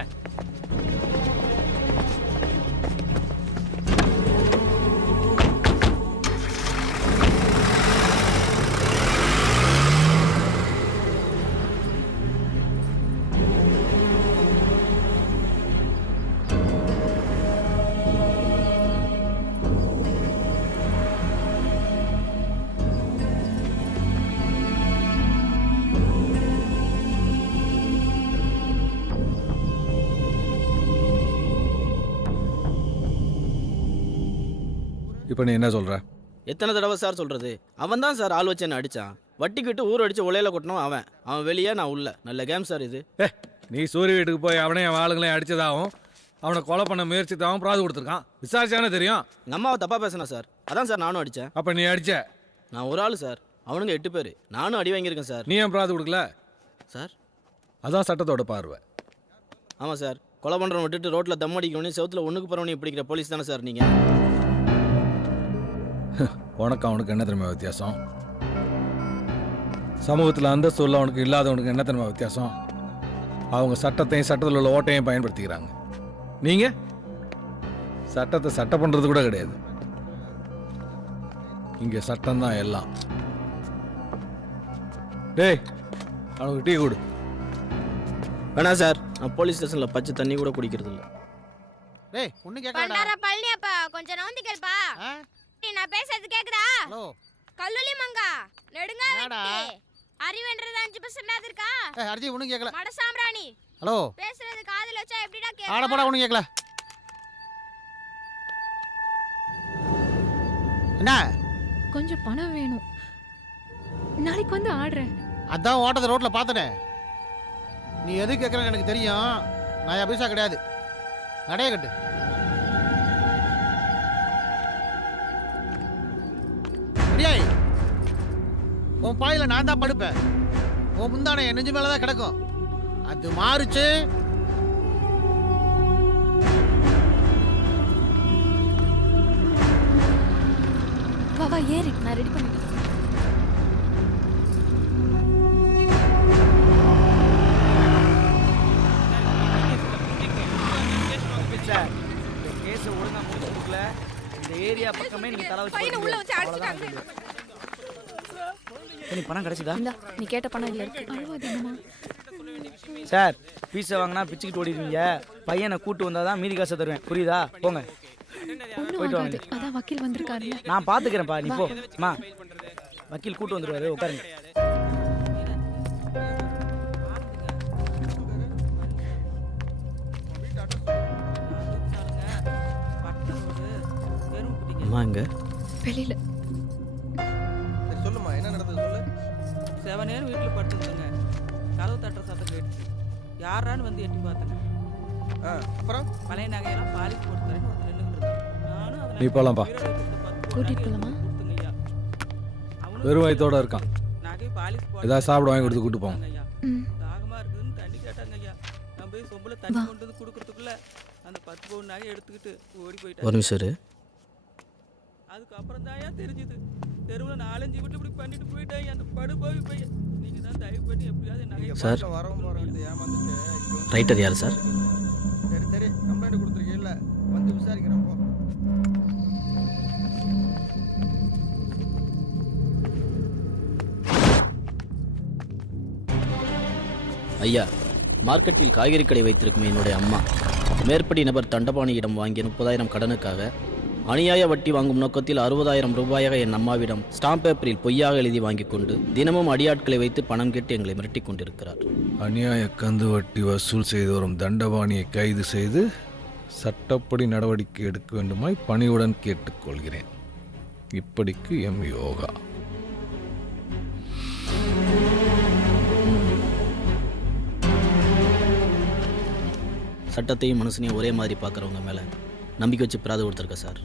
இப்போ நீ என்ன சொல்கிற? எத்தனை தடவை சார் சொல்கிறது? அவன் தான் சார் ஆள் வச்சு என்ன அடித்தான். வட்டிக்கிட்டு ஊர் அடித்து உலையில கொட்டினோம் அவன் வெளியே, நான் உள்ள. நல்ல கேம் சார் இது. நீ சூரிய வீட்டுக்கு போய் அவனே அவன் ஆளுங்களையும் அடித்ததாகவும் அவனை கொலை பண்ண முயற்சித்தாகவும் பிராது கொடுத்துருக்கான். விசாரிச்சானே தெரியும். எங்கள் அம்மாவை தப்பாக பேசினேன் சார். அதான் சார் நானும் அடித்தேன். அப்போ நீ அடித்த? நான் ஒரு ஆள் சார், அவனுங்க 8 பேர். நானும் அடி வாங்கியிருக்கேன் சார். நீ ஏன் பிராது கொடுக்கல சார்? அதான் சட்டத்தோட பார்வை. ஆமாம் சார், கொலை பண்ணுறவன் விட்டுட்டு ரோட்டில் தம் அடிக்கணும், செவத்தில் ஒன்றுக்கு போகிறவனையும் பிடிக்கிற போலீஸ் தானே சார் நீங்கள்? உனக்கு அவனுக்கு என்ன தெரியுமா வித்தியாசம்? சமூகத்தில் அந்தஸ்து உள்ளவனுக்கு இல்லாதவனுக்கு என்ன தெரியுமா வித்தியாசம்? அவங்க சட்டத்தையும் சட்டத்தில் உள்ள ஓட்டையும் பயன்படுத்திக்கிறாங்க. நீங்கள் சட்டத்தை சட்டம் பண்ணுறது கூட கிடையாது. இங்கே சட்டம் தான் எல்லாம். டேய் அவனுக்கு டீ கொடு. வேணாம் சார், நான் போலீஸ் ஸ்டேஷனில் பச்சை தண்ணி கூட குடிக்கிறது இல்லை. டேய் ஒண்ணு கேட்கடா. பழனியப்பா கொஞ்சம் நவுந்து கேள்ப்பா. நான் பேசுறது கேக்குதா? ஹலோ கல்லுலி மங்கா நெடுங்கா வெட்டி அறிவன்றது 5% இருக்கா? அர்ஜி ஒண்ணு கேட்கல. மட சாம்ராணி ஹலோ பேசுறது காதுல வச்சா எப்படிடா கேக்கும்? ஆட போடா ஒண்ணு கேட்கல. என்ன? கொஞ்சம் பணம் வேணும். நாளைக்கு வந்து ஆடுறேன். அதான் ஓட்டத்தை ரோட்ல பார்த்தனே. நீ எது கேட்கறன்னு எனக்கு தெரியும். நான் பைசா கிடையாது. நடைய கட்டு. உன் பாயில நான் தான் படுப்பேன். உன் முந்தானை என் நெஞ்சு மேலதான் கிடக்கும். அது மாறுச்சு வா வா ஏறி நான் ரெடி பண்ணிட்டேன். சார் இந்த கேஸை ஒழுங்கா முடிச்சு கொடுக்கல இந்த ஏரியா பக்கமே நீங்க தலை வச்சு உள்ள வச்சு அடிச்சிட்டாங்க. நீ பணம் கிடைச்சதா? நீ கேட்ட பணம் இல்ல இருக்கு. அழுவாதீங்கம்மா. சார் பீஸை வாங்கினா பிச்சுக்கிட்டு ஓடிடுவீங்க. பையனை கூட்டு வந்தாதான் மீதி காசை தருவேன். புரியுதா? போங்க போயிட்டு வாங்க. அதான் வக்கீல் வந்திருக்காருல்ல. நான் பாத்துக்கிறேன்ப்பா, நீ போ. அம்மா வக்கீல் கூட்டு வந்துருவாரு, உட்காருங்க. அம்மா எங்க? வெளியில. சரி சொல்லுமா, என்ன நடந்தது சொல்லு. 7 நேரம் வீட்டில் படுத்துருந்தேங்க. கதவு தட்டுற சத்தம் கேட்டு யாரான்னு வந்து எட்டி பார்த்தேங்க. அப்புறம் பழைய நகையெல்லாம் பாலிஷ் போட்டு தரேன்னு வந்து நின்றுட்டு நானும் நீ போலாம்ப்பா. கூட்டிட்டு போலாமா? வெறும் வயித்தோட இருக்கான். நகை பாலிஷ் போட்டு ஏதாவது சாப்பிட வாங்கி கொடுத்து கூட்டு போங்க. தாகமா இருக்குதுன்னு தண்ணி கேட்டாங்க ஐயா. நான் போய் சொம்புல தண்ணி கொண்டு வந்து கொடுக்கறதுக்குள்ள அந்த 10 பவுன் நகை எடுத்துக்கிட்டு ஓடி போயிட்டேன். ஒரு நிமிஷம் இரு. அதுக்கப்புறம் தான் தெரிஞ்சுது. தெருவில் 4-5 வீட்டு இப்படி பண்ணிட்டு போயிட்டாங்க அந்த படுபாவி பையன். நீங்க தான் தயவு பண்ணி எப்படியாவது நகையை சார் வரவும் போறவங்க ஏமாந்துட்டு ரைட்டர் யார் சார்? சரி சரி கம்ப்ளைண்ட் கொடுத்துருக்கீல்ல, வந்து விசாரிக்கிறேன் போ. ஐயா, மார்க்கெட்டில் காய்கறி கடை வைத்திருக்கும் என்னுடைய அம்மா மேற்படி நபர் தண்டபாணியிடம் வாங்கிய 30,000 கடனுக்காக அநியாய வட்டி வாங்கும் நோக்கத்தில் 60,000 ரூபாயாக என் அம்மாவிடம் ஸ்டாம்ப் பேப்பரில் பொய்யாக எழுதி வாங்கி கொண்டு தினமும் அடியாட்களை வைத்து பணம் கேட்டு எங்களை மிரட்டிக் கொண்டிருக்கிறார். அநியாய கந்து வட்டி வசூல் செய்து வரும் தண்டபாணியை கைது செய்து சட்டப்படி நடவடிக்கை எடுக்க வேண்டுமாய் பணியுடன் கேட்டுக்கொள்கிறேன். இப்படிக்கு எம் யோகா. சட்டத்தையும் மனுஷனையும் ஒரே மாதிரி பார்க்குறவங்க மேலே நம்பிக்கை வச்சு பிராது கொடுத்துருக்க சார்.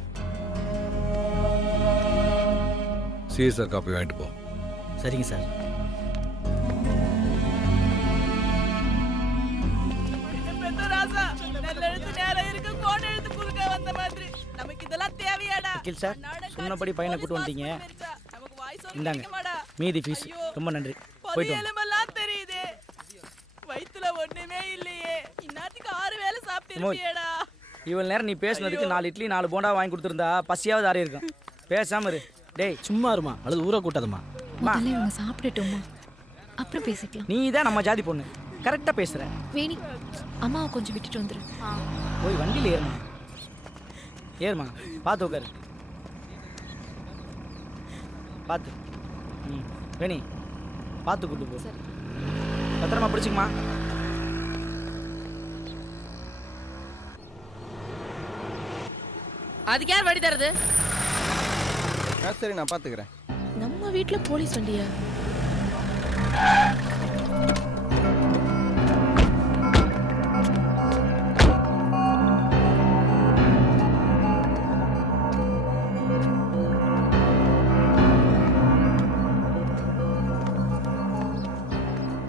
சிஎஸ்ஆர் காப்பி வாங்கிட்டு போ. சரிங்க சார். வக்கீல் சார் சொன்னபடி பையனை கூட்டு வந்துட்டீங்க. இந்தாங்க மீதி ஃபீஸ். ரொம்ப நன்றி. போயிட்டு வாங்க. தெரியுது வயித்துல ஒண்ணுமே இல்லையே. இன்னத்துக்கு 6 வேளை சாப்பிட்டிருக்கியேடா. இவ்வளவு நேரம் நீ பேசுனதுக்கு 4 இட்லி 4 போண்டா வாங்கி கொடுத்துருந்தா பசியாவது ஆறி இருக்கும். பேசாம இரு. டேய் சும்மா இருமா, அல்லது ஊரை கூட்டாதம்மா. முதல்ல இவங்க சாப்பிடட்டும்மா, அப்புறம் பேசிக்கலாம். நீ தான் நம்ம ஜாதி பொண்ணு, கரெக்டா பேசுற. வேணி அம்மாவை கொஞ்சம் விட்டுட்டு வந்துரு. போய் வண்டியில் ஏறுமா. ஏறுமா, பார்த்து உட்காரு. பார்த்து. வேணி பார்த்து கூட்டு போ. பத்திரமா பிடிச்சிக்குமா. அதுக்கு யார் வழி தருது? சரி நான் பார்த்துக்கிறேன். நம்ம வீட்ல போலீஸ் வண்டியா?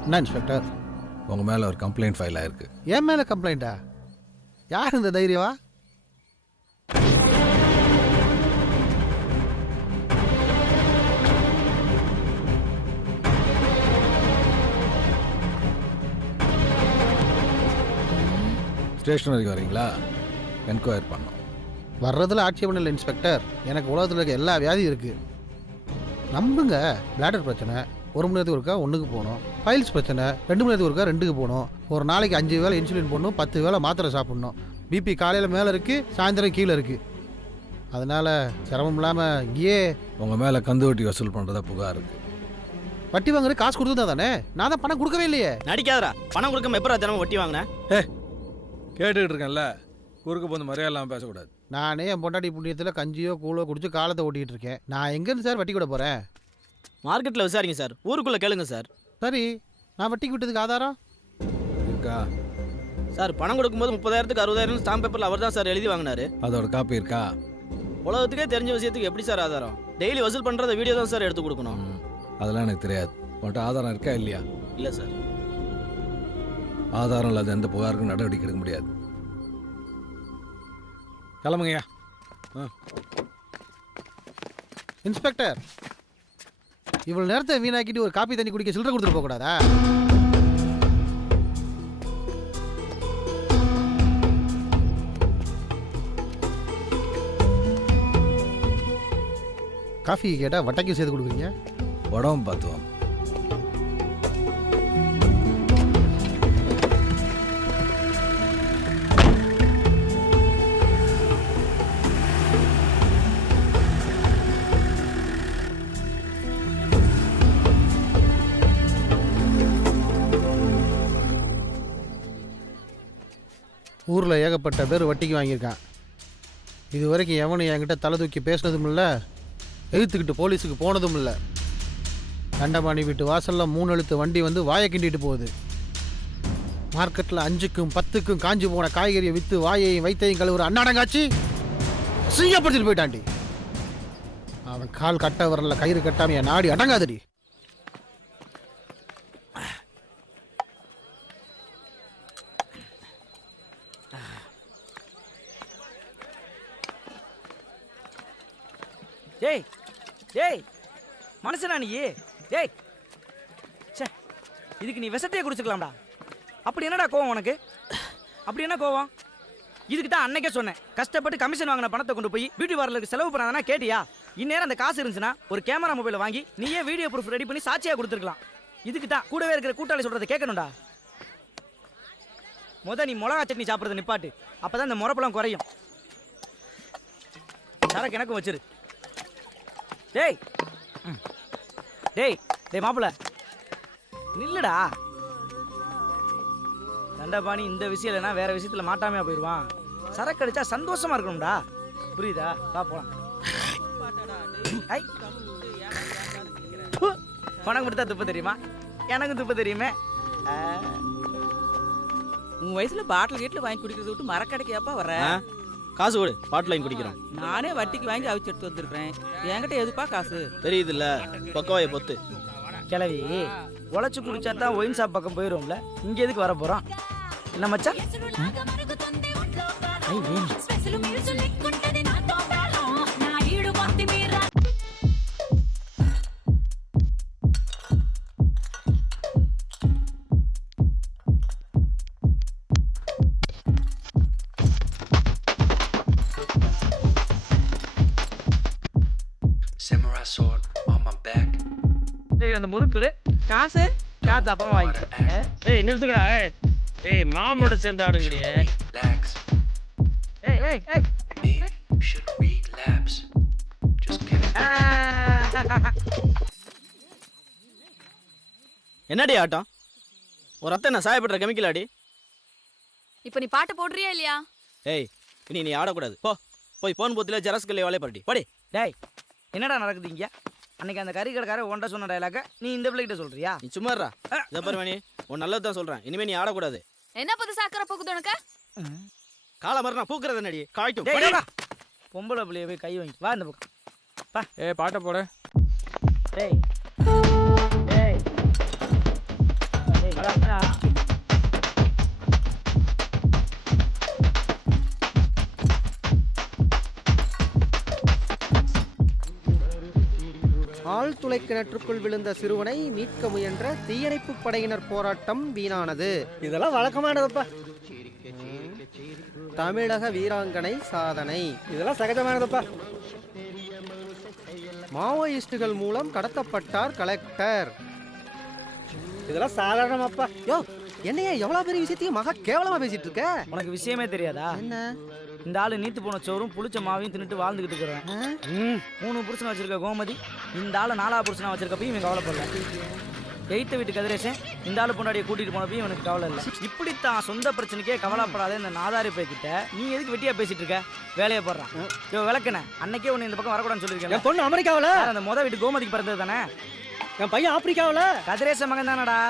என்ன இன்ஸ்பெக்டர்? உங்கள் மேலே ஒரு கம்ப்ளைண்ட் ஃபைல் ஆயிருக்கு. என் மேலே கம்ப்ளைண்ட்டா? யார் இந்த தைரியவா? ஸ்டேஷன் வரைக்கும் வரீங்களா? என்கொயரி பண்ணோம். வர்றதுல ஆட்சேபம் இல்லை இன்ஸ்பெக்டர். எனக்கு உலகத்தில் இருக்க எல்லா வியாதியும் இருக்குது. நம்புங்க. பிளாடர் பிரச்சனை 1 மணி நேரத்துக்கு ஒருக்கா 1க்கு போகணும். பைல்ஸ் பிரச்சனை 2 மணி நேரத்துக்கு ஒருக்கா 2க்கு போகணும். ஒரு நாளைக்கு 5 வேளை இன்சுலின் போடணும், 10 வேளை மாத்திரை சாப்பிடணும். பிபி காலையில் மேலே இருக்குது, சாயந்தரம் கீழே இருக்குது. அதனால் சிரமம் இல்லாமல் இங்கேயே. உங்கள் மேலே கந்து வட்டி வசூல் பண்ணுறதா புகார் இருக்குது. வட்டி வாங்குறது காசு கொடுத்தா தானே? நான் தான் பணம் கொடுக்கவே இல்லையே. நடிக்காதரா. பணம் கொடுக்காம எப்பரா தினமும் வட்டி வாங்கினேன்? கேட்டுக்கிட்டு இருக்கேன்ல, குறுக்கு போந்து மரியாதை இல்லாமல் பேசக்கூடாது. நானே என் பொண்டாட்டி புண்ணியத்தில் கஞ்சியோ கூழோ குடிச்சு காலத்தை ஓட்டிகிட்டு இருக்கேன். நான் எங்கேருந்து சார் வட்டி கூட போகிறேன்? மார்க்கெட்டில் விசாரிங்க சார், ஊருக்குள்ளே கேளுங்க சார். சரி, நான் வட்டிக்கு விட்டதுக்கு ஆதாரம் இருக்கா சார்? பணம் கொடுக்கும்போது 30,000க்கு 60,000 ஸ்டாம்ப் பேப்பரில் அவர் தான் சார் எழுதி வாங்கினாரு. அதோட காப்பி இருக்கா? உலகத்துக்கே தெரிஞ்ச விஷயத்துக்கு எப்படி சார் ஆதாரம்? டெய்லி வசூல் பண்ணுறத வீடியோ தான் சார் எடுத்து கொடுக்கணும். அதெல்லாம் எனக்கு தெரியாது. உன்கிட்ட ஆதாரம் இருக்கா இல்லையா? இல்லை சார். ஆதாரம் இல்லாத எந்த புகாருக்கும் நடவடிக்கை எடுக்க முடியாது. கிளம்புங்கய்யா. இன்ஸ்பெக்டர், இவ்வளோ நேரத்தை வீணாக்கிட்டு ஒரு காப்பி தண்ணி குடிக்க சில்லறை கொடுத்துட்டு போகக்கூடாதா? காஃபி கேட்டால் வட்டைக்கும் சேர்த்து கொடுக்குறீங்க. உடம்பு பார்த்துவோம். ஊரில் ஏகப்பட்ட பேர் வட்டிக்கு வாங்கியிருக்கான். இது வரைக்கும் எவனும் என்கிட்ட தலை தூக்கி பேசினதும் இல்லை, எதிர்த்துக்கிட்டு போலீஸுக்கு போனதும் இல்லை. தண்டபாணி வீட்டு வாசலில் 3 எழுத்து வண்டி வந்து வாயை கிண்டிட்டு போகுது. மார்க்கெட்டில் 5க்கும் 10க்கும் காஞ்சி போன காய்கறியை விற்று வாயையும் வைத்தையும் கழுவுற அன்னாடங்காச்சி சீயப்படுத்திட்டு போயிட்டாண்டி. அவன் கால் கட்ட வரல, கயிறு கட்டாம என் நாடி அடங்காதடி. டேய் டேய் மனுஷனா நீ? டேய் சே, இதுக்கு நீ விஷத்தையே குடிச்சுக்கலாம்டா. அப்படி என்னடா கோவம் உனக்கு? அப்படி என்ன கோவம்? இதுக்கு தான் அன்னைக்கே சொன்னேன், கஷ்டப்பட்டு கமிஷன் வாங்கின பணத்தை கொண்டு போய் பியூட்டி பார்லருக்கு செலவு பண்ணாதானா கேட்டியா? இந்நேரம் அந்த காசு இருந்துச்சுன்னா ஒரு கேமரா மொபைலை வாங்கி நீயே வீடியோ ப்ரூஃப் ரெடி பண்ணி சாட்சியாக கொடுத்துருக்கலாம். இதுக்கு தான் கூடவே இருக்கிற கூட்டாளி சொல்கிறத கேட்கணும்டா. நீ மிளகா சட்னி சாப்பிட்றத நிப்பாட்டு, அப்போ தான் இந்த முறப்பெல்லாம் குறையும். சரக்கு எனக்கும் வச்சிரு. டேய் டேய் டேய் மாப்பிள்ள நில்லுடா. தண்டபாணி இந்த விஷயம் இல்லைன்னா வேற விஷயத்துல மாட்டாமையா போயிடுவான். சரக்கு அடிச்சா சந்தோஷமா இருக்கணும்டா, புரியுதா? வா போலாம். உனக்கு மட்டும் தான் துப்ப தெரியுமா? எனக்கு துப்ப தெரியுமே. உன் வயசுல பாட்டில் கேட்டில் வாங்கி குடிக்கிறத விட்டு மரக்கடைக்கு ஏப்பா வர? காசு கொடு, பாட்டில் வாங்கி குடிக்கிறோம். நானே வட்டிக்கு வாங்கி அவிச்சு எடுத்து வந்திருக்கிறேன். என்கிட்ட எதுப்பா காசு? தெரியுதுல்ல, பக்கவாயை பொத்து. கிளவி உழைச்சு குடிச்சா தான் ஒயின் ஷாப் பக்கம் போயிடுவோம்ல, இங்கே எதுக்கு வர போகிறோம்? என்ன மச்சான்? அந்த முறுக்கு காசு காசு அப்புறம் வாங்கி. ஏய் நிறுத்துக்கடா. ஏய் மாமோட சேர்ந்து ஆடுங்கடியே. ஏய் ஏய் ஏய் என்னடி ஆட்டம்? ஒரு அத்தை நான் சாயப்படுற கெமிக்கல் ஆடி. இப்போ நீ பாட்டு போடுறியா இல்லையா? ஏய் இனி நீ ஆடக்கூடாது. போய் போன் போத்தில் ஜெராக்ஸ் கல்லை வேலையை பாடி படி. டேய் என்னடா நடக்குது இங்கே? அன்னைக்கு அந்த கறி கடைக்கார ஒன்றை சொன்ன டைலாக நீ இந்த பிள்ளைகிட்ட சொல்றியா? நீ சும்மாறா. இதை பாரு மணி, உன் நல்லது தான் சொல்கிறேன். இனிமேல் நீ ஆடக்கூடாது. என்ன புதுசா அக்கறை போகுது உனக்கு? காலை மாதிரி நான் பூக்குறது நடி காய்ட்டும். பொம்பளை பிள்ளைய போய் கை வாங்கி வா இந்த பக்கம். பா பாட்டை போட. டேய் டேய் ஆழ்துளை கிணற்றுக்குள் விழுந்த சிறுவனை மீட்க முயன்ற தீயணைப்பு படையினர் போராட்டம் வீணானது. இதெல்லாம் வழக்கமானதுப்பா. தமிழக வீராங்கனை சாதனை. இதெல்லாம் சகஜமானதுப்பா. மாவோயிஸ்டுகள் மூலம் கடத்தப்பட்டார் கலெக்டர். இதெல்லாம் சாதாரணமாப்பா. யோ என்னையா எவ்வளவு பெரிய விஷயத்தையும் மகா கேவலமா பேசிட்டு இருக்க? உனக்கு விஷயமே தெரியாதா? என்ன இந்த ஆளு நீத்து போன சோறும் புளிச்ச மாவையும் தின்னுட்டு வாழ்ந்துகிட்டு இருக்கிறேன். 3 புருஷனை வச்சிருக்க கோமதி இந்த ஆளு 4ஆவது புருஷனா வச்சிருக்கப்பையும் இவன் கவலைப்படல. 8th வீட்டு கதிரேசன் இந்த ஆளு பொண்டாடியை கூட்டிட்டு போனப்பையும் இவனுக்கு கவலை இல்லை. இப்படித்தான் சொந்த பிரச்சனைக்கே கவலைப்படாத இந்த நாதாரி போய்கிட்ட நீ எதுக்கு வெட்டியா பேசிட்டு இருக்க? வேலையை போடுறான். யோ விளக்குன அன்னைக்கே உன்னை இந்த பக்கம் வரக்கூடாதுன்னு சொல்லியிருக்கேன். என் பொண்ணு அமெரிக்காவில், அந்த முத வீட்டு கோமதிக்கு பிறந்தது தானே. என் பையன் ஆப்பிரிக்காவில். கதிரேச மகன் தானடா.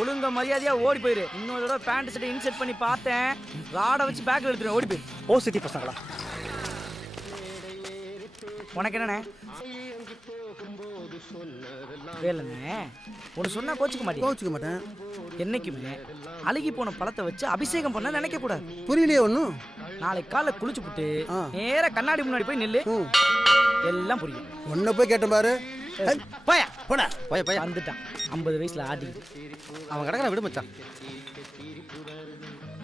ஒழுங்க மரியாதையா ஓடி போயிரு. இன்னொரு தடவை பேண்ட் ஷர்ட்டை இன்செர்ட் பண்ணி பார்த்தேன், ராடை வச்சு பேக்கில் எடுத்துருவேன். ஓடி போயிரு. ஓசிட்டி பசங்களா? உனக்கு என்னண்ணே? வேலைண்ணே ஒன்று சொன்னா கோச்சுக்க மாட்டேன். கோச்சுக்க மாட்டேன். என்னைக்குமே அழுகி போன பழத்தை வச்சு அபிஷேகம் பண்ண நினைக்க கூடாது. புரியலையே ஒன்றும். நாளைக்கு காலைல குளிச்சு புட்டு நேரா கண்ணாடி முன்னாடி போய் நில்லு, எல்லாம் புரியும். ஒன்றை போய் கேட்டேன் பாரு. போயா போடா போய போய. வந்துட்டான் 50 வயசுல ஆட்டிக்கிட்டு. அவன் கிடக்கிற விடு மச்சான்.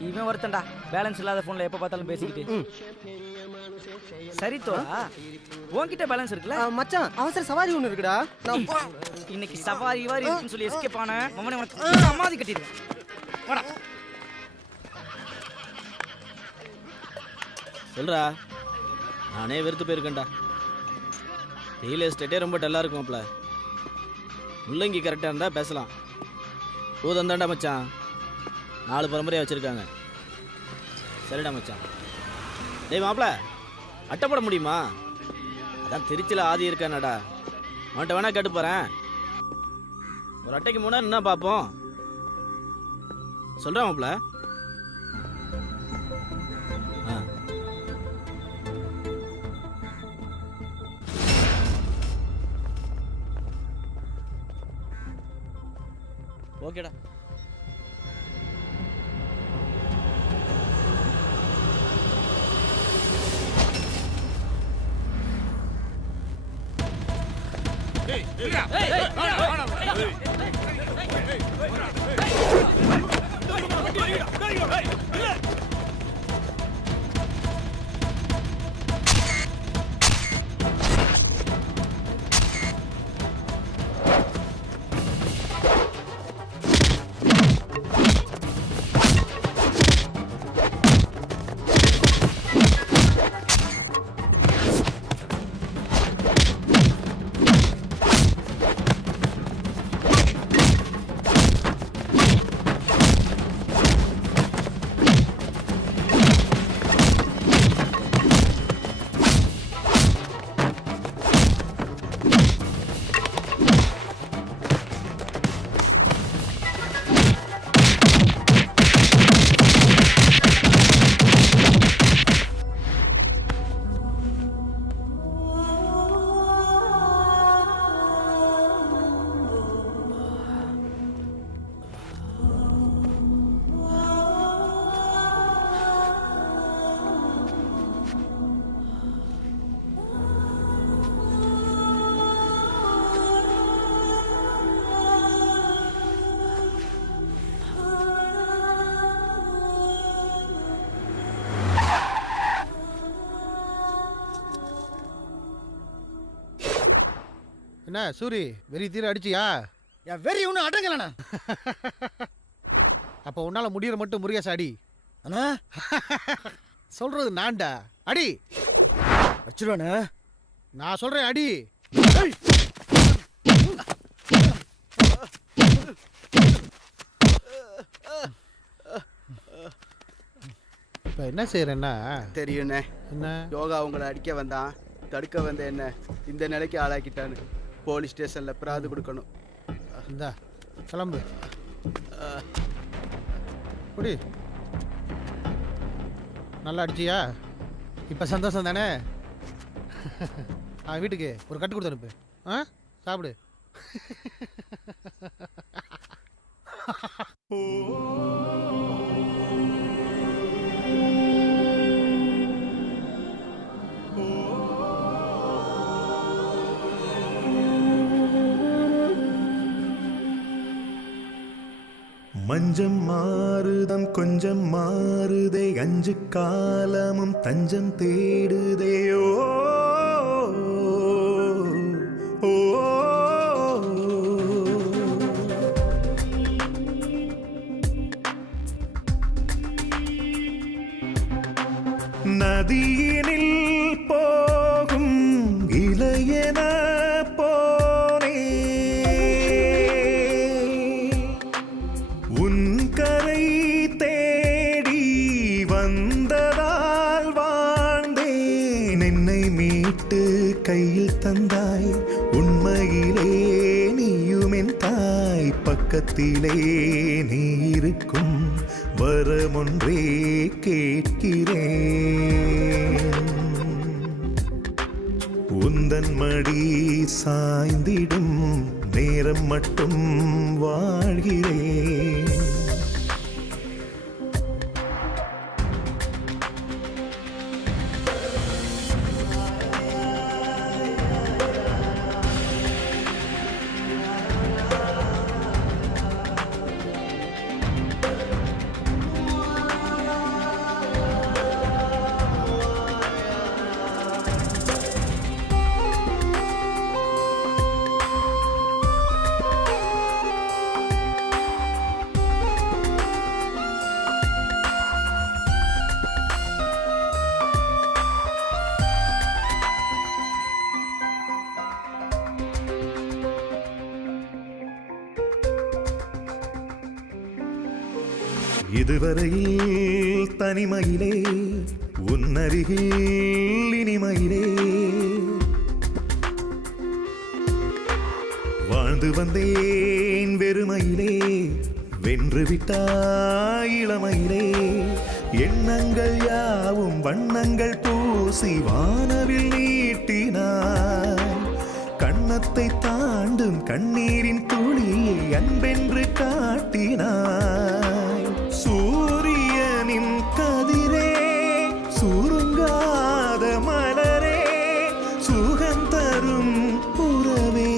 இவன் ஒருத்தன்டா பேலன்ஸ் இல்லாத போன்ல எப்ப பார்த்தாலும் பேசிக்கிட்டு. சரி தோழா, உன்கிட்ட பேலன்ஸ் இருக்குல்ல மச்சான். அவசர சவாரி ஒன்று இருக்குடா. இன்னைக்கு சவாரி வாரி இருக்குன்னு சொல்லி எஸ்கேப் ஆன மவனை உனக்கு சமாதி கட்டிடுவேன். போடா. சொல்றா, நானே வெறுத்து போயிருக்கேன்டா. ரியல் எஸ்டேட்டே ரொம்ப டல்லாக இருக்கும்ல. முள்ளங்கி கரெக்டாக இருந்தால் பேசலாம். பூதம் தாண்டா மச்சான், 4 பரம்பரையாக வச்சுருக்காங்க. சரிடா மச்சான். டேய் மாப்பிள்ள, அட்டை போட முடியுமா? அதான் திருச்சியில் ஆதி இருக்கானடா, அவன்கிட்ட வேணா கேட்டு போகிறேன். ஒரு அட்டைக்கு 3000 என்ன பார்ப்போம். சொல்கிறேன் மாப்பிள்ள. ஆ ஓகேடா. என்ன சூரி, வெறி தீர அடிச்சியா? என் வெறி ஒன்றும் அடங்கலண்ணா. அப்போ உன்னால முடியற மட்டும் முருகேச அடி. அண்ணா சொல்றது நான்டா, அடி. வச்சிருவானே. நான் சொல்றேன் அடி. இப்போ என்ன செய்யறேன்னா தெரியுண்ணே. என்ன யோகா உங்களை அடிக்க வந்தான், தடுக்க வந்த என்ன இந்த நிலைக்கு ஆளாக்கிட்டான்னு போலீஸ் ஸ்டேஷனில் பிராது கொடுக்கணும். இந்தா கிளம்பு. குடி. நல்லா அடிச்சியா? இப்போ சந்தோஷம் தானே? வீட்டுக்கு ஒரு கட்டு கொடுத்து அனுப்பு. ஆ சாப்பிடு. மஞ்சம் மாறுதம் கொஞ்சம் மாறுதே, 5 காலமும் தஞ்சம் தேடுதேயோ. நதியினில் போகும் இளையன போனே, உன் கரை தேடி வந்ததால் வாழ்ந்தேன். என்னை மீட்டு கையில் தந்தாய், உண்மையிலே நீயும் என் தாய். பக்கத்திலே நீ இருக்கும் வரமொன்றே கேட்கிறேன். உந்தன் மடி காலடி சாய்ந்திடும் நேரம் மட்டும் வாழ்கிறேன். இதுவரையில் தனிமையிலே உன்னருகில் இனிமையிலே வாழ்ந்து வந்தேன் வெறுமையிலே வென்று விட்டாய் இளமையிலே எண்ணங்கள் யாவும் வண்ணங்கள் பூசி வானவில் நீட்டினாய் கண்ணத்தை தாண்டும் கண்ணீரின் துளியை அன்பென்று காட்டினாய் சூரியனின் கதிரே சுருங்காத மலரே சுகம் தரும் உறவே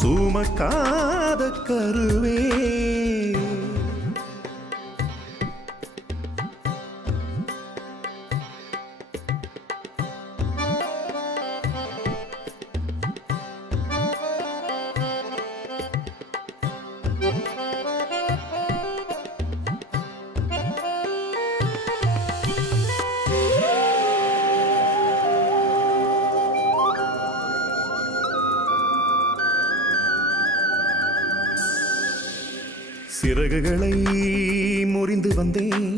சுமக்காத கருவே சிறகுகளை முறிந்து வந்தேன்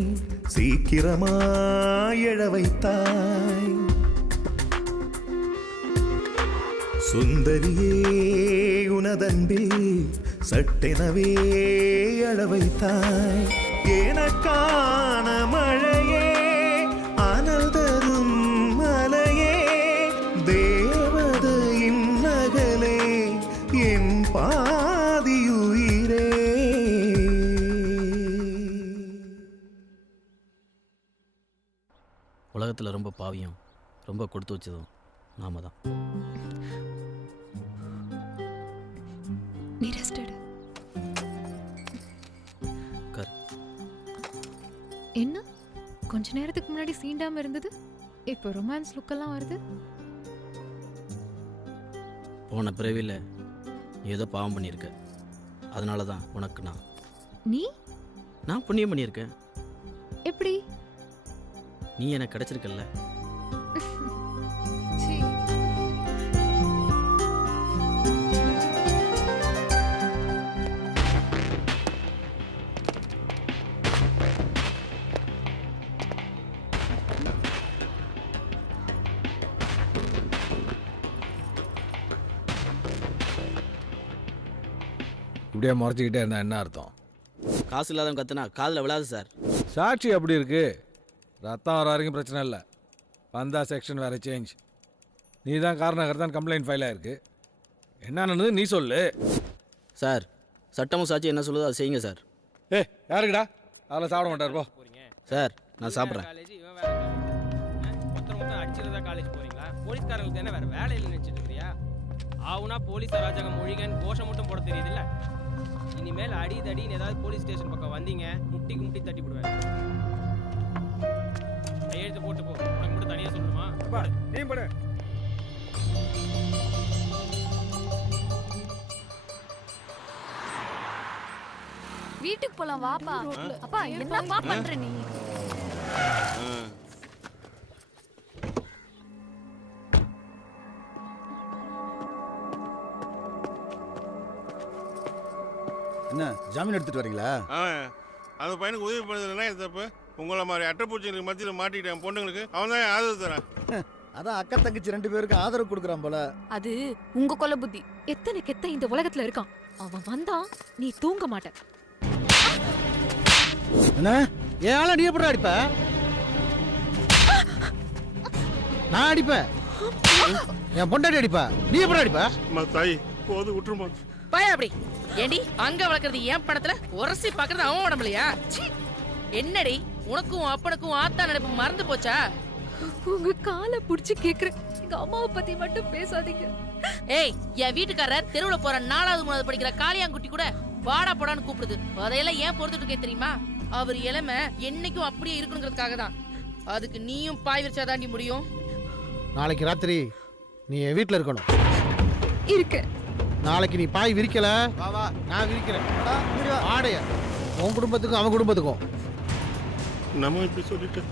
சீக்கிரமாய் எழ வைத்தாய் சுந்தரியே உனதன்பில் சட்டெனவே அழ வைத்தாய் எனக்கான மழையே அனல் தரும் மலையே தேவதையின் நகலே என் பாதியுயிரே. உலகத்தில் ரொம்ப பாவியம் ரொம்ப கொடுத்து வச்சதும் நாம தான். நீ ரெஸ்ட் எடு. என்ன கொஞ்ச நேரத்துக்கு முன்னாடி சீண்டாம இருந்தது இப்போ ரொமான்ஸ் லுக்கெல்லாம் வருது. போன பிறவியில் ஏதோ பாவம் பண்ணியிருக்க, அதனால தான் உனக்கு நான் புண்ணியம் பண்ணியிருக்கேன். எப்படி? நீ எனக்கு கிடைச்சிருக்கல்ல. இப்படியே முறைச்சிக்கிட்டே இருந்தா என்ன அர்த்தம்? காசு இல்லாதவங்க கத்துனா காதில் விழாது சார். சாட்சி அப்படி இருக்கு. ரத்தம் வர வரைக்கும் பிரச்சனை இல்லை. வந்தா செக்ஷன் வேற சேஞ்ச். நீ தான் காரணம் கம்ப்ளைண்ட் ஃபைல் ஆயிருக்கு. என்னன்னு நீ சொல்லு சார். சட்டமும் சாட்சி என்ன சொல்லுதோ அதை செய்யுங்க சார். யாருக்குடா? அதெல்லாம் சாப்பிட மாட்டார் போ. சார் நான் சாப்பிட்றேன். அடிச்சிருந்தா காலேஜ் போறீங்களா? போலீஸ்காரங்களுக்கு என்ன வேற வேலை இல்லை நினைச்சிட்டு இருக்கிறியா? ஆவுனா போலீஸ் அராஜகம் மொழிகன் கோஷம் மட்டும் போட தெரியுதுல்ல. இனிமேல் அடி தடின்னு ஏதாவது போலீஸ் ஸ்டேஷன் பக்கம் வந்தீங்க முட்டிக்கு முட்டி தட்டி விடுவேன். கையெழுத்து போட்டு போ. உனக்கு மட்டும் தனியாக சொல்லணுமா? நீ போடு. வீட்டுக்கு போலாம் வாப்பா. அப்பா என்னப்பா பண்ற நீ? என்ன ஜாமீன் எடுத்துட்டு வரீங்களா? அந்த பையனுக்கு உதவி பண்ணுறதுனா இது தப்பு. உங்களை மாதிரி அட்டைப்பூச்சிங்களுக்கு மத்தியில் மாட்டிக்கிட்டேன் பொண்ணுங்களுக்கு அவன் தான் ஆதரவு தரேன். அதான் அக்கா தங்கச்சி 2 பேருக்கும் ஆதரவு கொடுக்குறான் போல. அது உங்க கொலை புத்தி. எத்தனை கெத்த இந்த உலகத்துல இருக்கான். அவன் வந்தா நீ தூங்க மாட்ட. என்ன ஏன் நீ எப்படி அடிப்ப? நான் அடிப்பேன். என் பொண்டாட்டி அடிப்பா, நீ எப்படி அடிப்பா? அம்மா தாய் போது விட்டுருமா. பாய அப்படி ஏண்டி அங்க வளர்க்கறது ஏன் படத்துல உரசி பாக்குறது அவன் உடம்புலையா? சீ. என்னடி உனக்கும் அப்பனுக்கும் ஆத்தா நினைப்பு மறந்து போச்சா? உங்க காலை புடிச்சு கேக்குறேன், எங்க அம்மாவை பத்தி மட்டும் பேசாதீங்க. ஏய், என் வீட்டுக்காரர் தெருவுல போற 4வது 3வது படிக்கிற காளியாங்குட்டி கூட வாடா போடான்னு கூப்பிடுது. அதையெல்லாம் ஏன் பொறுத்துட்டு இருக்கேன் தெரியுமா? அவர் இளமை என்னைக்கும் அப்படியே இருக்கணுங்கிறதுக்காக தான். அதுக்கு நீயும் பாய் விரிச்சாதாண்டி முடியும். நாளைக்கு ராத்திரி நீ என் வீட்டில் இருக்கணும். இருக்க. நாளைக்கு நீ பாய் விரிக்கல, நான் விரிக்கிறேன். ஆடைய உன் குடும்பத்துக்கும் அவன் குடும்பத்துக்கும். நம்ம இப்படி சொல்லிட்டு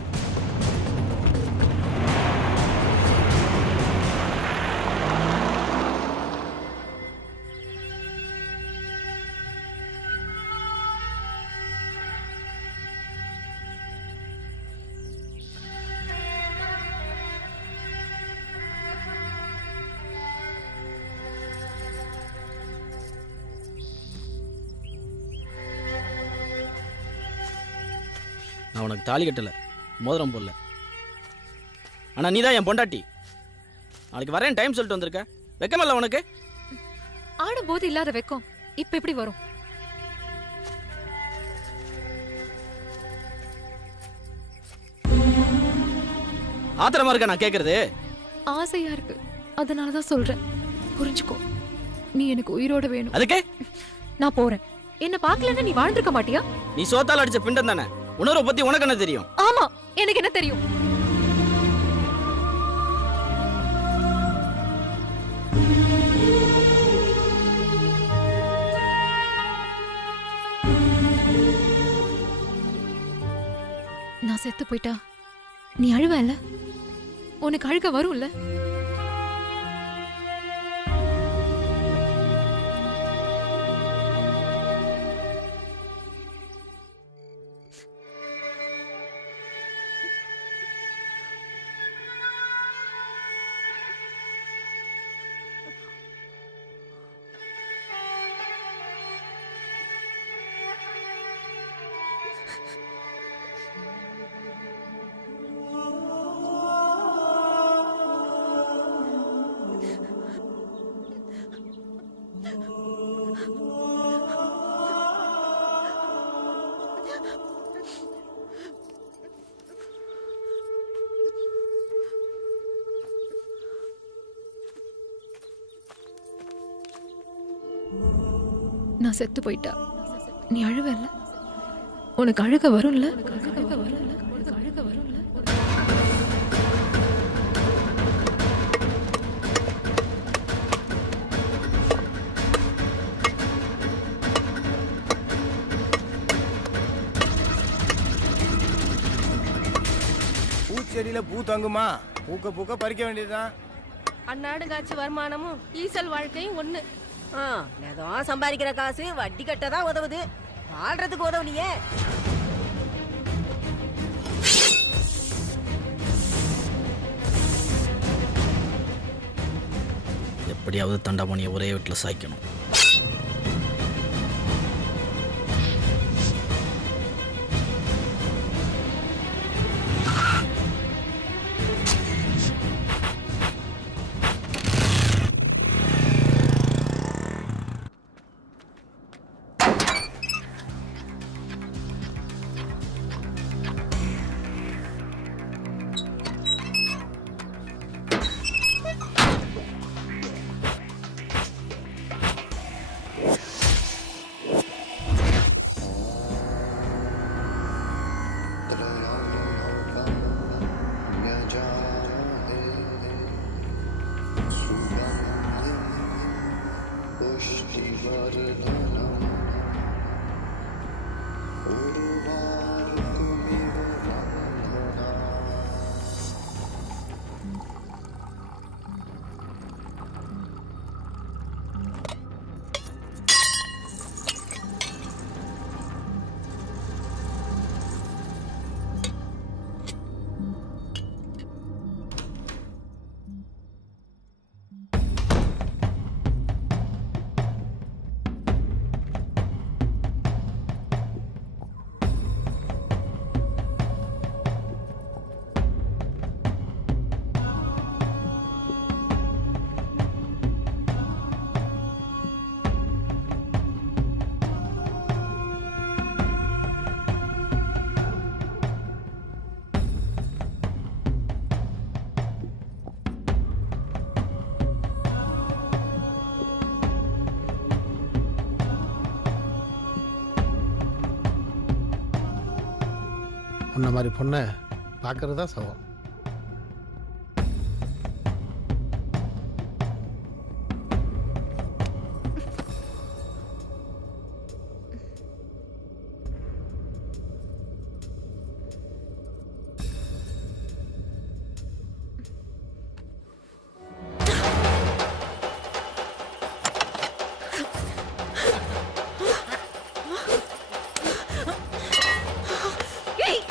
நான் உனக்கு தாலி கட்டலை, மோதிரம் போடல. ஆனால் நீ தான் என் பொண்டாட்டி. நாளைக்கு வரேன் டைம் சொல்லிட்டு வந்திருக்க. வெக்கமில்ல உனக்கு? ஆடும்போது இல்லாத வெக்கம் இப்ப எப்படி வரும்? ஆத்திரமா இருக்க நான் கேட்கறது? ஆசையா இருக்கு, அதனாலதான் சொல்றேன். புரிஞ்சுக்கோ, நீ எனக்கு உயிரோட வேணும். அதுக்கே நான் போறேன். என்ன பார்க்கலன்னா நீ வாழ்ந்திருக்க மாட்டியா? நீ சோத்தால் அடிச்ச பிண்டம் தானே. உணர்வை பத்தி உனக்கு என்ன தெரியும்? ஆமா, எனக்கு என்ன தெரியும்? நான் செத்து போயிட்டா நீ அழுவல? உனக்கு அழுக வரும்ல? நான் செத்து போயிட்டா நீ அழுவல? உனக்கு அழுக வரும்ல? பூச்செடியில பூ தங்குமா? பூக்க பூக்க பறிக்க வேண்டியதுதான். அந்நாடு காட்சி வருமானமும் ஈசல் வாழ்க்கையும் ஒண்ணு. ஏதோ சம்பாதிக்கிற காசு வட்டி கட்டதான் உதவுது, வாழ்றதுக்கு உதவுனியே. எப்படியாவது தண்டமணியை ஒரே வீட்டில் சாய்க்கணும். உன்ன மாதிரி பொண்ணை பார்க்கறது தான் சவம். ஏய்,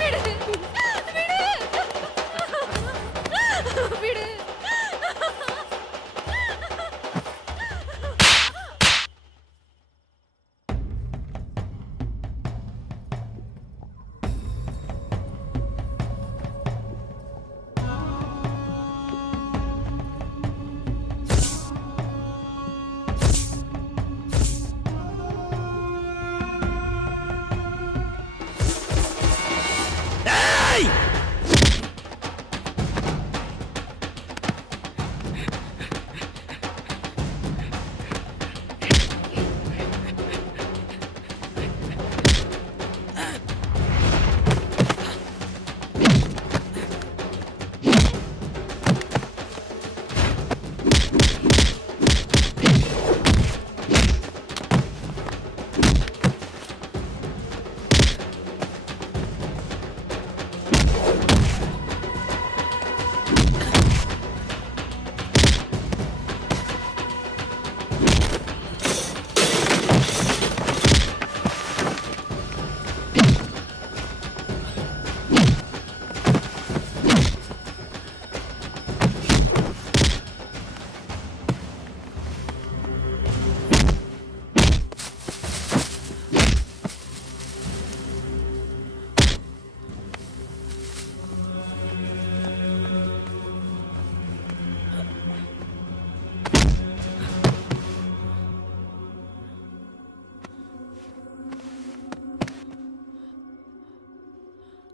விடு. விடு.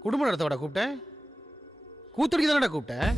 குடும்ப நடத்தவடா கூப்பிட்டேன், கூத்தடிக்க தானடா கூப்பிட்டேன்.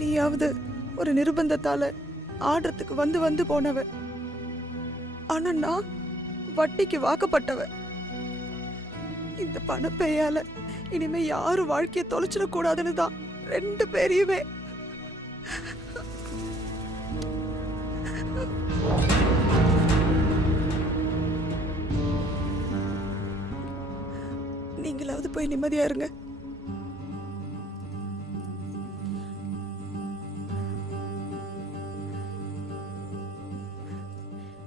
நீயாவது ஒரு நிர்பந்தத்தால ஆடுறதுக்கு வந்து வந்து போனவ, ஆனா நான் வட்டிக்கு வாக்கப்பட்டவ. இந்த பணப்பையால இனிமே யாரும் வாழ்க்கையை தொலைச்சிடக்கூடாதுன்னு தான் 2 பேரையுமே நீங்களாவது போய் நிம்மதியா இருங்க.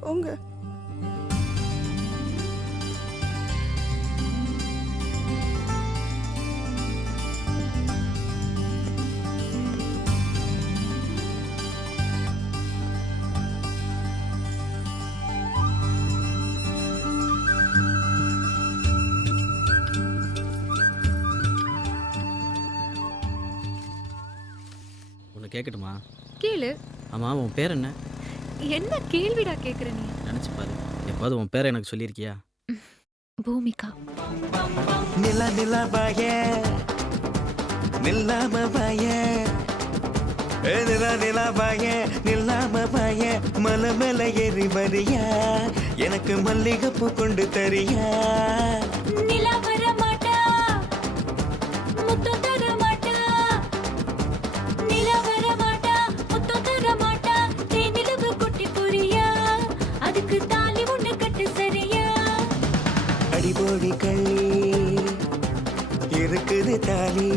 உங்க ஒன்று கேட்கட்டுமா? கேளு. ஆமாம் உன் பேர் என்ன? என்ன கேள்விடா கேக்குற நீ? நினச்சி பாரு, எப்பாவது உன் பேரை எனக்கு சொல்லியிருக்கியா? பூமிகா. நிலா நிலா பாய நில்லாம பாய நிலா நிலா பாய நில்லாம பாய மலை மேல ஏறி வரியா எனக்கு மல்லிகைப்பூ கொண்டு தரியா நிலா வர மாட்டா முத்தம் தர மாட்டா நிலா வர மாட்டா முத்தம் தர மாட்டா தேனிலவு குட்டி புரியா அதுக்கு தாலி ஒண்ணு கட்டு சரியா அடிபோடி கள்ளி இருக்குது தாலி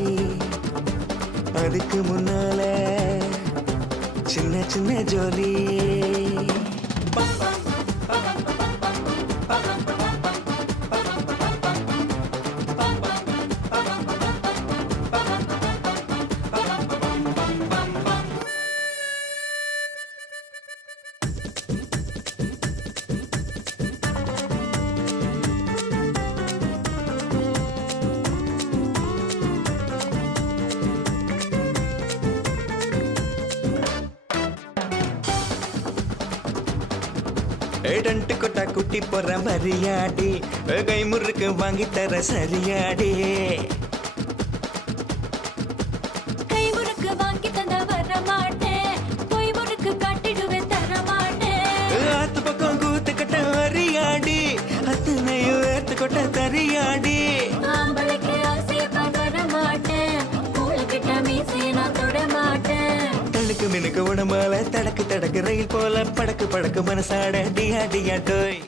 அதுக்கு முன்னால சின்ன சின்ன ஜோலி டன்ட்டு கொட்டா குட்டி போற மரியாடி கை முறுக்கு வாங்கி தர சரியாடி கை முறுக்கு வாங்கி தந்த வர மாட்டேன் பொய் முறுக்கு காட்டிடுவேன் தர மாட்டேன் ஆத்து பக்கம் கூத்து கட்ட வரியாடி அத்தனையும் ஏத்து கொட்ட தரியாடி ஆம்பளைக்கு ஆசைப்பா வர மாட்டேன் மூளைக்கிட்ட மீசையை நான் தொட மாட்டேன் தடுக்கு மினுக்கு உடம்பால தடக்கு தடக்கு ரயில் போல படக்கு படக்கு மனசாட டியா டியா டோய்